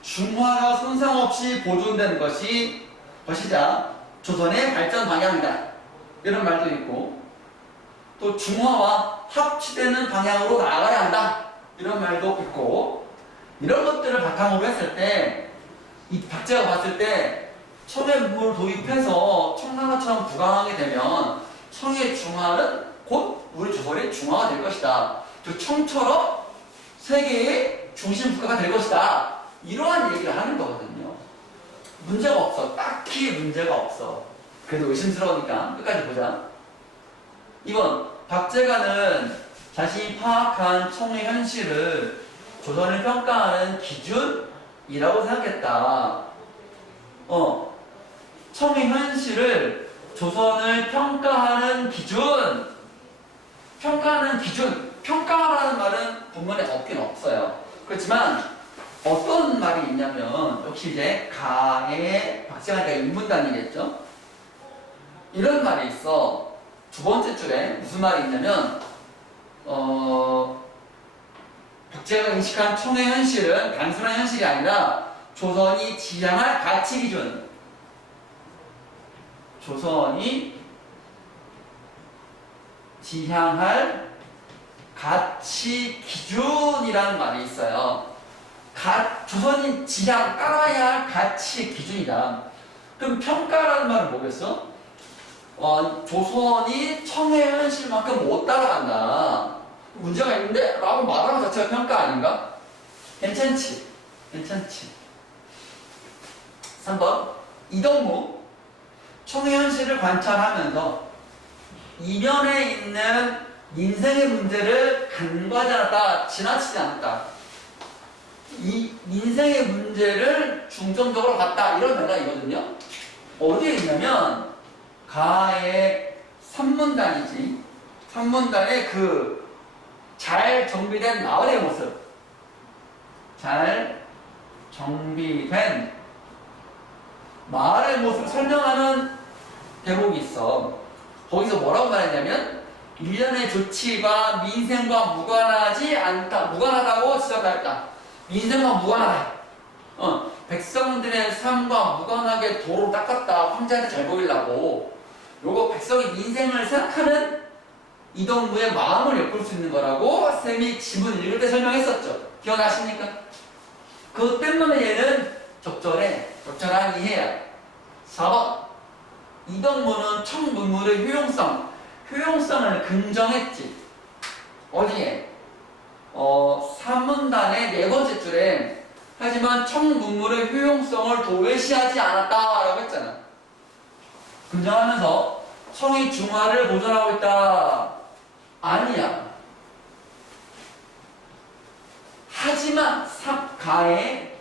중화가 손상 없이 보존되는 것이자 조선의 발전 방향이다. 이런 말도 있고 또 중화와 합치되는 방향으로 나아가야 한다. 이런 말도 있고 이런 것들을 바탕으로 했을 때 이 박제가 봤을 때 청해 문물을 도입해서 청나라처럼 부강하게 되면 청의 중화는 곧 우리 조선의 중화가 될 것이다. 즉 청처럼 세계의 중심 국가가 될 것이다. 이러한 얘기를 하는 거거든요. 문제가 없어. 딱히 문제가 없어. 그래도 의심스러우니까 끝까지 보자. 2번 박제가는 자신이 파악한 청의 현실을 조선을 평가하는 기준이라고 생각했다. 청의 현실을 조선을 평가하는 기준. 평가하는 기준. 평가라는 말은 본문에 없긴 없어요. 그렇지만 어떤 말이 있냐면 역시 이제 가의 박제하니까 인문단이겠죠. 이런 말이 있어. 두 번째 줄에 무슨 말이 있냐면 박제가 인식한 청의 현실은 단순한 현실이 아니라 조선이 지향할 가치 기준. 조선이 지향할 가치 기준이라는 말이 있어요. 조선이 지향 따라야 할 가치 기준이다. 그럼 평가라는 말은 뭐겠어? 조선이 청의 현실만큼 못 따라간다. 문제가 있는데? 라고 말하는 자체가 평가 아닌가? 괜찮지? 3번 이동무 청의 현실을 관찰하면서 이면에 있는 민생의 문제를 간과하지 않았다. 지나치지 않았다. 이 민생의 문제를 중점적으로 봤다. 이런 대답이거든요. 어디에 있냐면 가의 산문단이지. 산문단의 그 잘 정비된 마을의 모습. 잘 정비된 마을의 모습을 설명하는 대목이 있어. 거기서 뭐라고 말했냐면 일련의 조치가 민생과 무관하지 않다. 무관하다고 지적하였다. 민생과 무관하다. 백성들의 삶과 무관하게 도로 닦았다. 황제한테 잘 보이려고. 요거 백성이 민생을 생각하는 이동무의 마음을 엿볼 수 있는 거라고 쌤이 지문 읽을 때 설명했었죠. 기억나십니까? 그것 때문에 얘는 적절한 이해야. 4번 이동무는 청문물의 효용성을 긍정했지. 어디에? 산문단의 네 번째 줄에 하지만 청문물의 효용성을 도외시하지 않았다라고 했잖아. 긍정하면서 청의 중화를 보존하고 있다. 아니야. 하지만 가의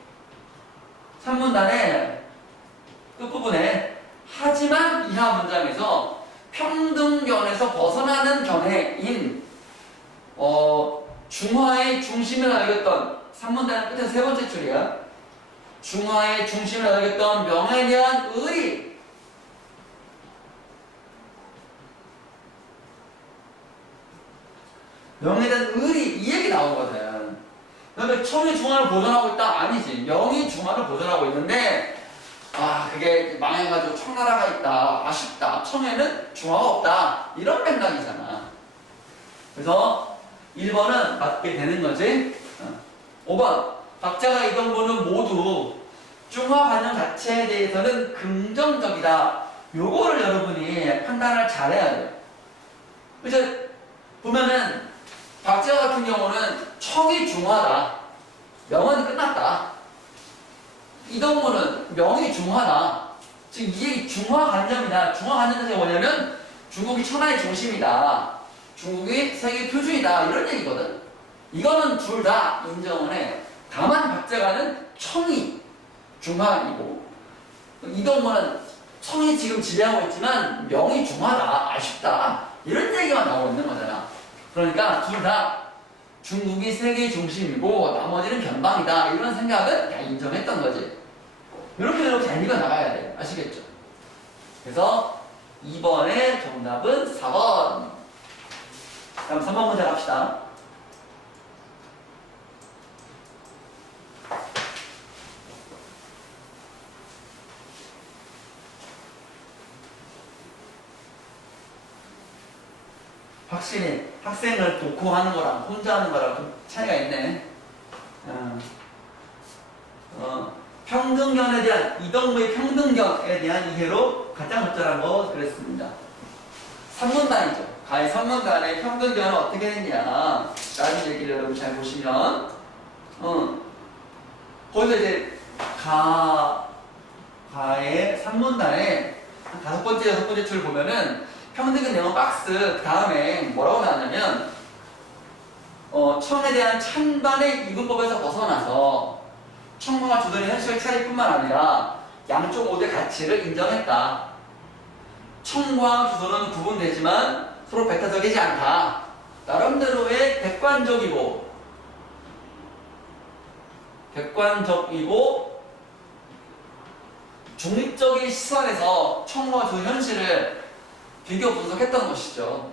산문단의 끝부분에 하지만 이하 문장에서 평등견에서 벗어나는 견해인 중화의 중심을 알겠던 산문단 끝에 세 번째 줄이야. 중화의 중심을 알겠던 명에 대한 의리. 명에 대한 의리 이 얘기 나오거든. 그런데 청이 중화를 보존하고 있다? 아니지. 명이 중화를 보존하고 있는데 그게 망해가지고 청나라가 있다. 아쉽다. 청에는 중화가 없다. 이런 맥락이잖아. 그래서 1번은 맞게 되는 거지. 5번 박자가 이동무는 모두 중화관념 자체에 대해서는 긍정적이다. 요거를 여러분이 판단을 잘해야 돼요. 이제 보면은 박자 같은 경우는 청이 중화다. 명은 끝났다. 이동무는 명이 중화다. 지금 이 얘기 중화관념이다. 중화관념이 뭐냐면 중국이 천하의 중심이다. 중국이 세계 표준이다. 이런 얘기거든. 이거는 둘 다 인정을 해. 다만 박자가는 청이 중화이고 이동무는 청이 지금 지배하고 있지만 명이 중화다. 아쉽다. 이런 얘기만 나오고 있는 거잖아. 그러니까 둘 다 중국이 세계 중심이고 나머지는 변방이다. 이런 생각은 다 인정했던 거지. 이렇게 잘 읽어 나가야 돼. 아시겠죠? 그래서 2번의 정답은 4번. 다음 3번 문제 갑시다. 확실히 학생을 독후하는 거랑 혼자 하는 거랑 좀 차이가 있네. 평등견에 대한 이동무의 평등견에 대한 이해로 가장 적절한 거 그랬습니다. 산문단이죠. 가의 산문단의 평등견은 어떻게 했냐 라는 얘기를 여러분 잘 보시면 거기서 이제 가의 산문단의 한 5번째, 6번째 줄 보면은 평등견 내용 박스 그 다음에 뭐라고 나왔냐면 청에 대한 찬반의 이분법에서 벗어나서 청과 주선의 현실의 차이뿐만 아니라 양쪽 모두의 가치를 인정했다. 청과 주선은 구분되지만 서로 배타적이지 않다. 나름대로의 객관적이고 중립적인 시선에서 청과 주 현실을 비교 분석했던 것이죠.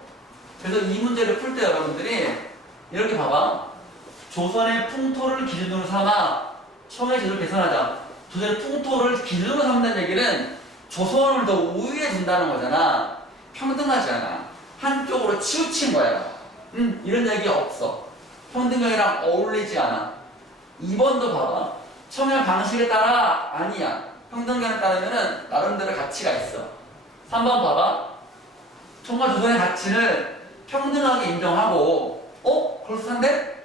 그래서 이 문제를 풀 때 여러분들이 이렇게 봐봐. 조선의 풍토를 기준으로 삼아 청의 제도를 개선하자. 조선의 풍토를 기준으로 삼는 얘기는 조선을 더 우위에 둔다는 거잖아. 평등하지 않아. 한쪽으로 치우친 거야. 이런 얘기 없어. 평등형이랑 어울리지 않아. 2번도 봐봐. 청의 방식에 따라 아니야. 평등형에 따르면은 나름대로 가치가 있어. 3번 봐봐. 청과 조선의 가치를 평등하게 인정하고 그렇다는데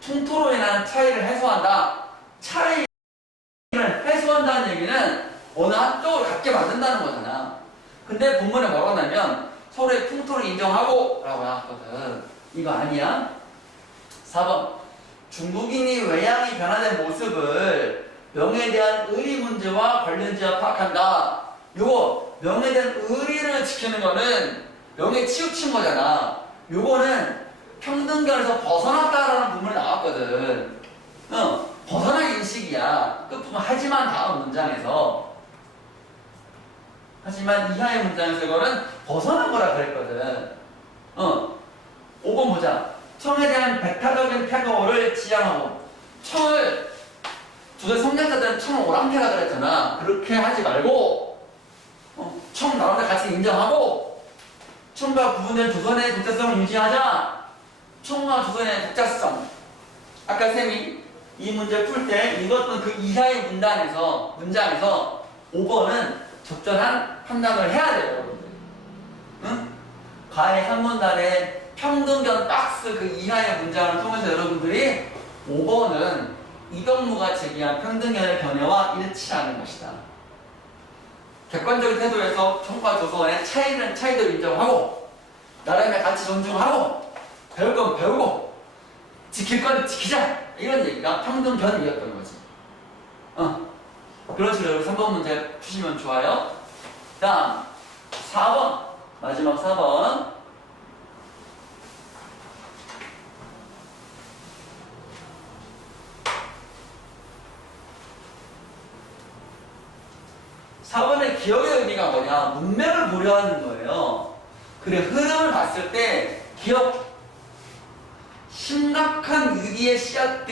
풍토로 인한 차이를 해소한다. 차이를 해소한다는 얘기는 어느 한쪽을 갖게 만든다는 거잖아. 근데 본문에 뭐라고 하냐면 서로의 풍토를 인정하고 라고 나왔거든. 이거 아니야? 4번 중국인이 외양이 변화된 모습을 명예에 대한 의리 문제와 관련지와 파악한다. 요거 명예에 대한 의리를 지키는 거는 명예에 치우친 거잖아. 요거는 평등견에서 벗어났다라는 부분이 나왔거든. 벗어난 인식이야. 끝부분 하지만 다음 문장에서 하지만 이하의 문장에서 이거는 벗어난 거라 그랬거든. 5번 보자. 청에 대한 배타적인 태도를 지향하고 청을 조선 성장자들은 청을 오랑캐라 그랬잖아. 그렇게 하지 말고 청 나름대로 같이 인정하고 청과 구분된 조선의 독자성을 유지하자. 청과 조선의 독자성. 아까 쌤이 이 문제 풀 때 읽었던 그 이하의 문장에서 5번은 적절한 판단을 해야 돼요, 여러분들. 응? 가의 3문단의 평등견 박스 그 이하의 문장을 통해서 여러분들이 5번은 이덕무가 제기한 평등견의 견해와 일치하는 것이다. 객관적인 태도에서 청과 조선의 차이도 인정하고 나름의 가치 존중하고 배울 건 배우고 지킬 건 지키자 이런 얘기가 평등견이었던 거지. 그런 식으로 여러분 3번 문제 푸시면 좋아요. 다음 4번 마지막 4번 4번의 기억의 의미가 뭐냐? 문맥을 보려 하는 거예요. 그래, 흐름을 봤을 때 기억 심각한 위기의 씨앗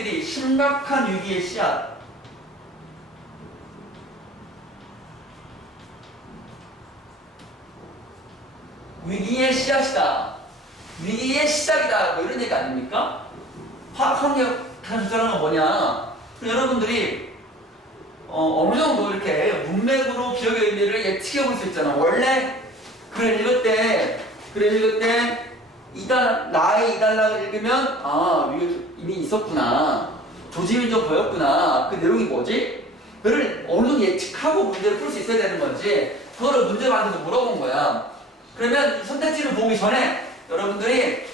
위기의 씨앗이다. 위기의 시작이다. 뭐 이런 얘기 아닙니까? 환경 조절하는 건 뭐냐? 여러분들이 어느 정도 이렇게 문맥으로 기억의 의미를 예측해 볼 수 있잖아. 원래 글을 읽을 때 나의 이달락을 읽으면 이게 이미 있었구나. 조짐이 좀 보였구나. 그 내용이 뭐지? 그를 어느 정도 예측하고 문제를 풀 수 있어야 되는 건지 그거를 문제반한테서 물어본 거야. 그러면 선택지를 보기 전에 여러분들이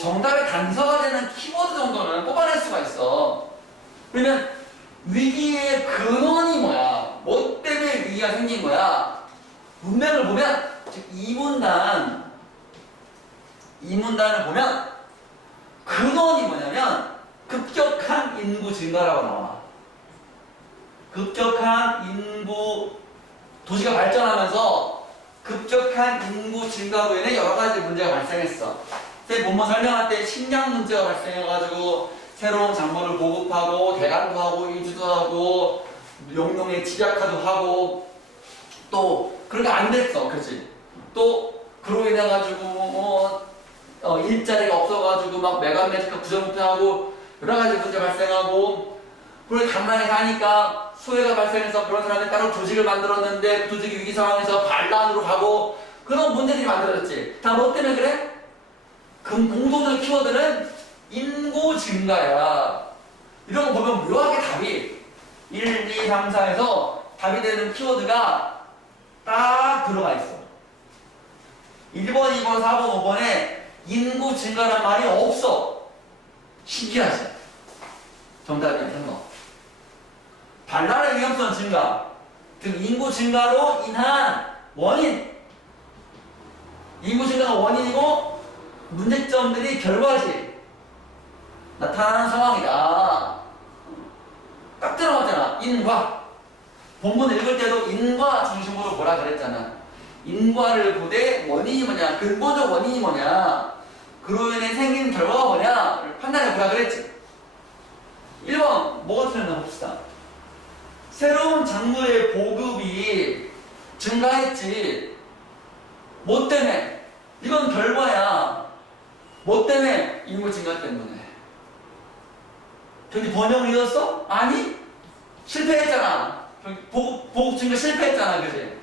정답의 단서가 되는 키워드 정도는 뽑아낼 수가 있어. 그러면 위기의 근원이 뭐야? 뭐 때문에 위기가 생긴 거야? 문맥을 보면 즉 이문단을 보면 근원이 뭐냐면 급격한 인구 증가라고 나와. 급격한 인구 도시가 발전하면서 급격한 인구 증가로 인해 여러 가지 문제가 발생했어. 제 본문 설명할 때 식량 문제가 발생해가지고 새로운 작물을 보급하고 대간도 하고 이주도 하고 용농의 집약화도 하고 또 그런 게 안 됐어. 그렇지? 또 그로 인해 가지고 일자리가 없어가지고 막 메가매직과 부정부패하고 여러 가지 문제 발생하고 그걸 간만에 가니까 소외가 발생해서 그런 사람이 따로 조직을 만들었는데 그 조직이 위기 상황에서 반란으로 가고 그런 문제들이 만들어졌지. 다 뭐 때문에 그래? 공통적 키워드는 인구 증가야. 이런 거 보면 묘하게 답이 1, 2, 3, 4에서 답이 되는 키워드가 딱 들어가 있어. 1번, 2번, 4번, 5번에 인구 증가란 말이 없어. 신기하지? 정답이 이런 거. 반란의 위험성 증가 등 인구 증가로 인한 원인. 인구 증가가 원인이고 문제점들이 결과지. 나타나는 상황이다. 딱 들어갔잖아. 인과. 본문 읽을 때도 인과 중심으로 뭐라 그랬잖아. 인과를 보되 원인이 뭐냐, 근본적 원인이 뭐냐, 그로 인해 생긴 결과가 뭐냐를 판단해 보라 그랬지. 1번 뭐가 틀렸나 봅시다. 새로운 작물의 보급이 증가했지. 뭐 때문에? 이건 결과야. 뭐 때문에? 인구 증가 때문에. 저기 번영을 이뤘어? 아니? 실패했잖아. 보급 증가 실패했잖아. 그지?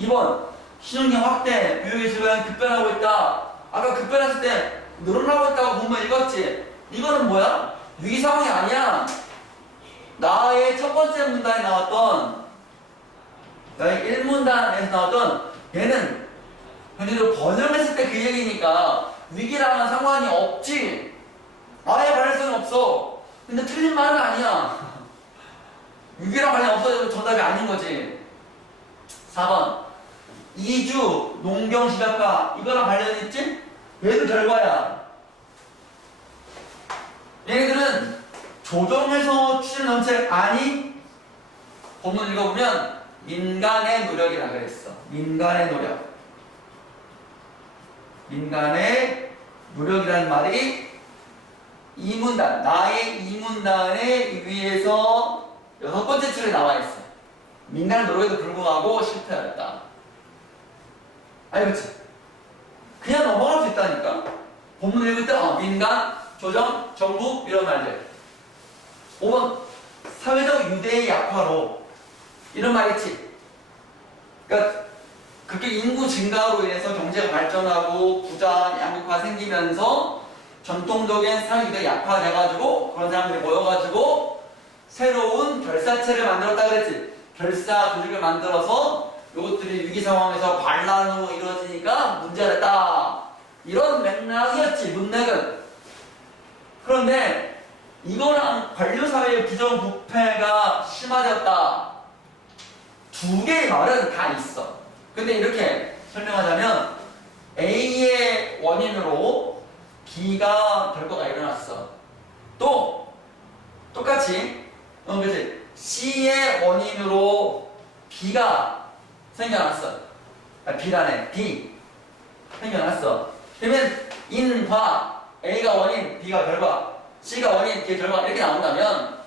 2번 신용량 확대, 교육의 질병이 급변하고 있다. 아까 급변했을 때 늘어나고 있다고 보면 읽었지? 이거는 뭐야? 위기 상황이 아니야. 나의 첫 번째 문단에 나왔던, 나의 1문단에서 나왔던 얘는 현재로 번영했을 때 그 얘기니까 위기랑은 상관이 없지. 아예 발생이 없어. 근데 틀린 말은 아니야. 위기랑 관련 없어도 정답이 아닌 거지. 4번 이주 농경 시작화 이거랑 관련이 있지? 얘도 결과야. 얘네들은 조정해서 추진 정책 아니? 본문 읽어보면 민간의 노력이라 그랬어. 민간의 노력. 민간의 노력이라는 말이 이 문단, 나의 이 문단에 위에서 6번째 줄에 나와 있어. 민간의 노력에도 불구하고 실패하였다. 알겠지? 그냥 넘어갈 수 있다니까. 본문 읽을 때 민간, 조정, 정부 이런 말들. 5번 사회적 유대의 약화로 이런 말 있지. 그러니까 그렇게 인구 증가로 인해서 경제가 발전하고 부자 양극화 생기면서 전통적인 사회 유대가 약화돼가지고 그런 사람들이 모여가지고 새로운 결사체를 만들었다 그랬지. 결사 조직을 만들어서 이것들이 위기 상황에서 반란으로 이루어지니까 문제가 됐다. 이런 맥락이었지, 문맥은. 그런데 이거랑 관료사회의 부정부패가 심화되었다. 두 개의 말은 다 있어. 근데 이렇게 설명하자면 A의 원인으로 B가 결과가 일어났어. 또 똑같이 그치? C의 원인으로 B가 생겨났어. B라네. B 생겨났어. 그러면 인과 A가 원인, B가 결과, C가 원인, B가 결과 이렇게 나온다면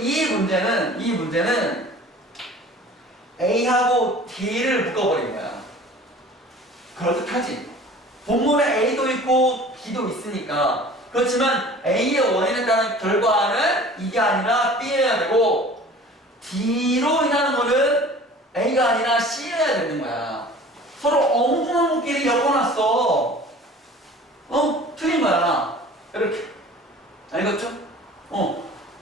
이 문제는 A하고 D를 묶어버린 거야. 그렇듯하지. 본문에 A도 있고 B도 있으니까. 그렇지만 A의 원인에 따른 결과는 이게 아니라 B여야 되고 D로 인하는 거는 A가 아니라 C여야 되는 거야. 서로 엉뚱한 것끼리 엮어놨어. 틀린 거야. 이렇게. 알겠죠?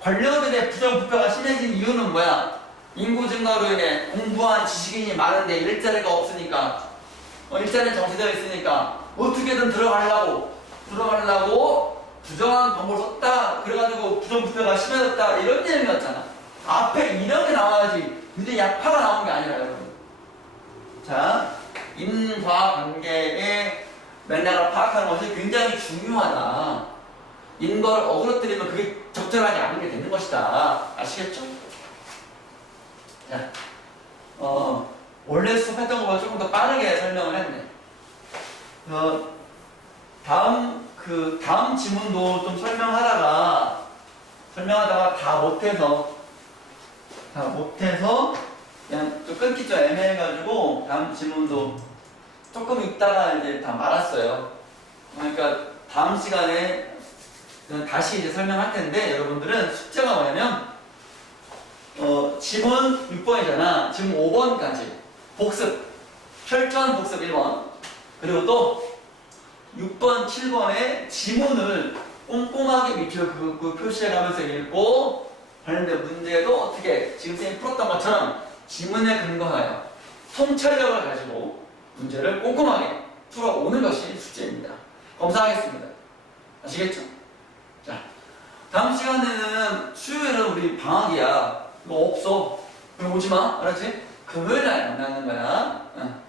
관료에 대해 부정부패가 심해진 이유는 뭐야? 인구 증가로 인해 공부한 지식인이 많은데 일자리가 없으니까, 일자리는 정체되어 있으니까 어떻게든 들어가려고 부정한 방법을 썼다. 그래가지고 부정부패가 심해졌다. 이런 내용이었잖아. 앞에 이런 게 나와야지 유대 약파가 나온 게 아니라 여러분. 자, 인과관계의 맥락을 파악하는 것이 굉장히 중요하다. 인과를 어그러뜨리면 그게 적절하지 않게 되는 것이다. 아시겠죠? 자, 원래 수업했던 것보다 조금 더 빠르게 설명을 했네. 다음 지문도 좀 설명하다가 다 못해서 그냥 좀 끊기 좀 애매해가지고 다음 지문도 조금 읽다가 이제 다 말았어요. 그러니까 다음 시간에 다시 이제 설명할 텐데 여러분들은 숙제가 뭐냐면 지문 6번이잖아. 지문 5번까지 복습, 철저한 복습 1번. 그리고 또 6번, 7번의 지문을 꼼꼼하게 밑으로 그 표시해가면서 읽고 관련된 문제도 어떻게 지금 쌤이 풀었던 것처럼 지문에 근거하여 통찰력을 가지고 문제를 꼼꼼하게 풀어오는 것이 숙제입니다. 검사하겠습니다. 아시겠죠? 자, 다음 시간에는 수요일은 우리 방학이야. 뭐 없어. 그럼 오지 마. 알았지? 금요일 날 만나는 거야. 응.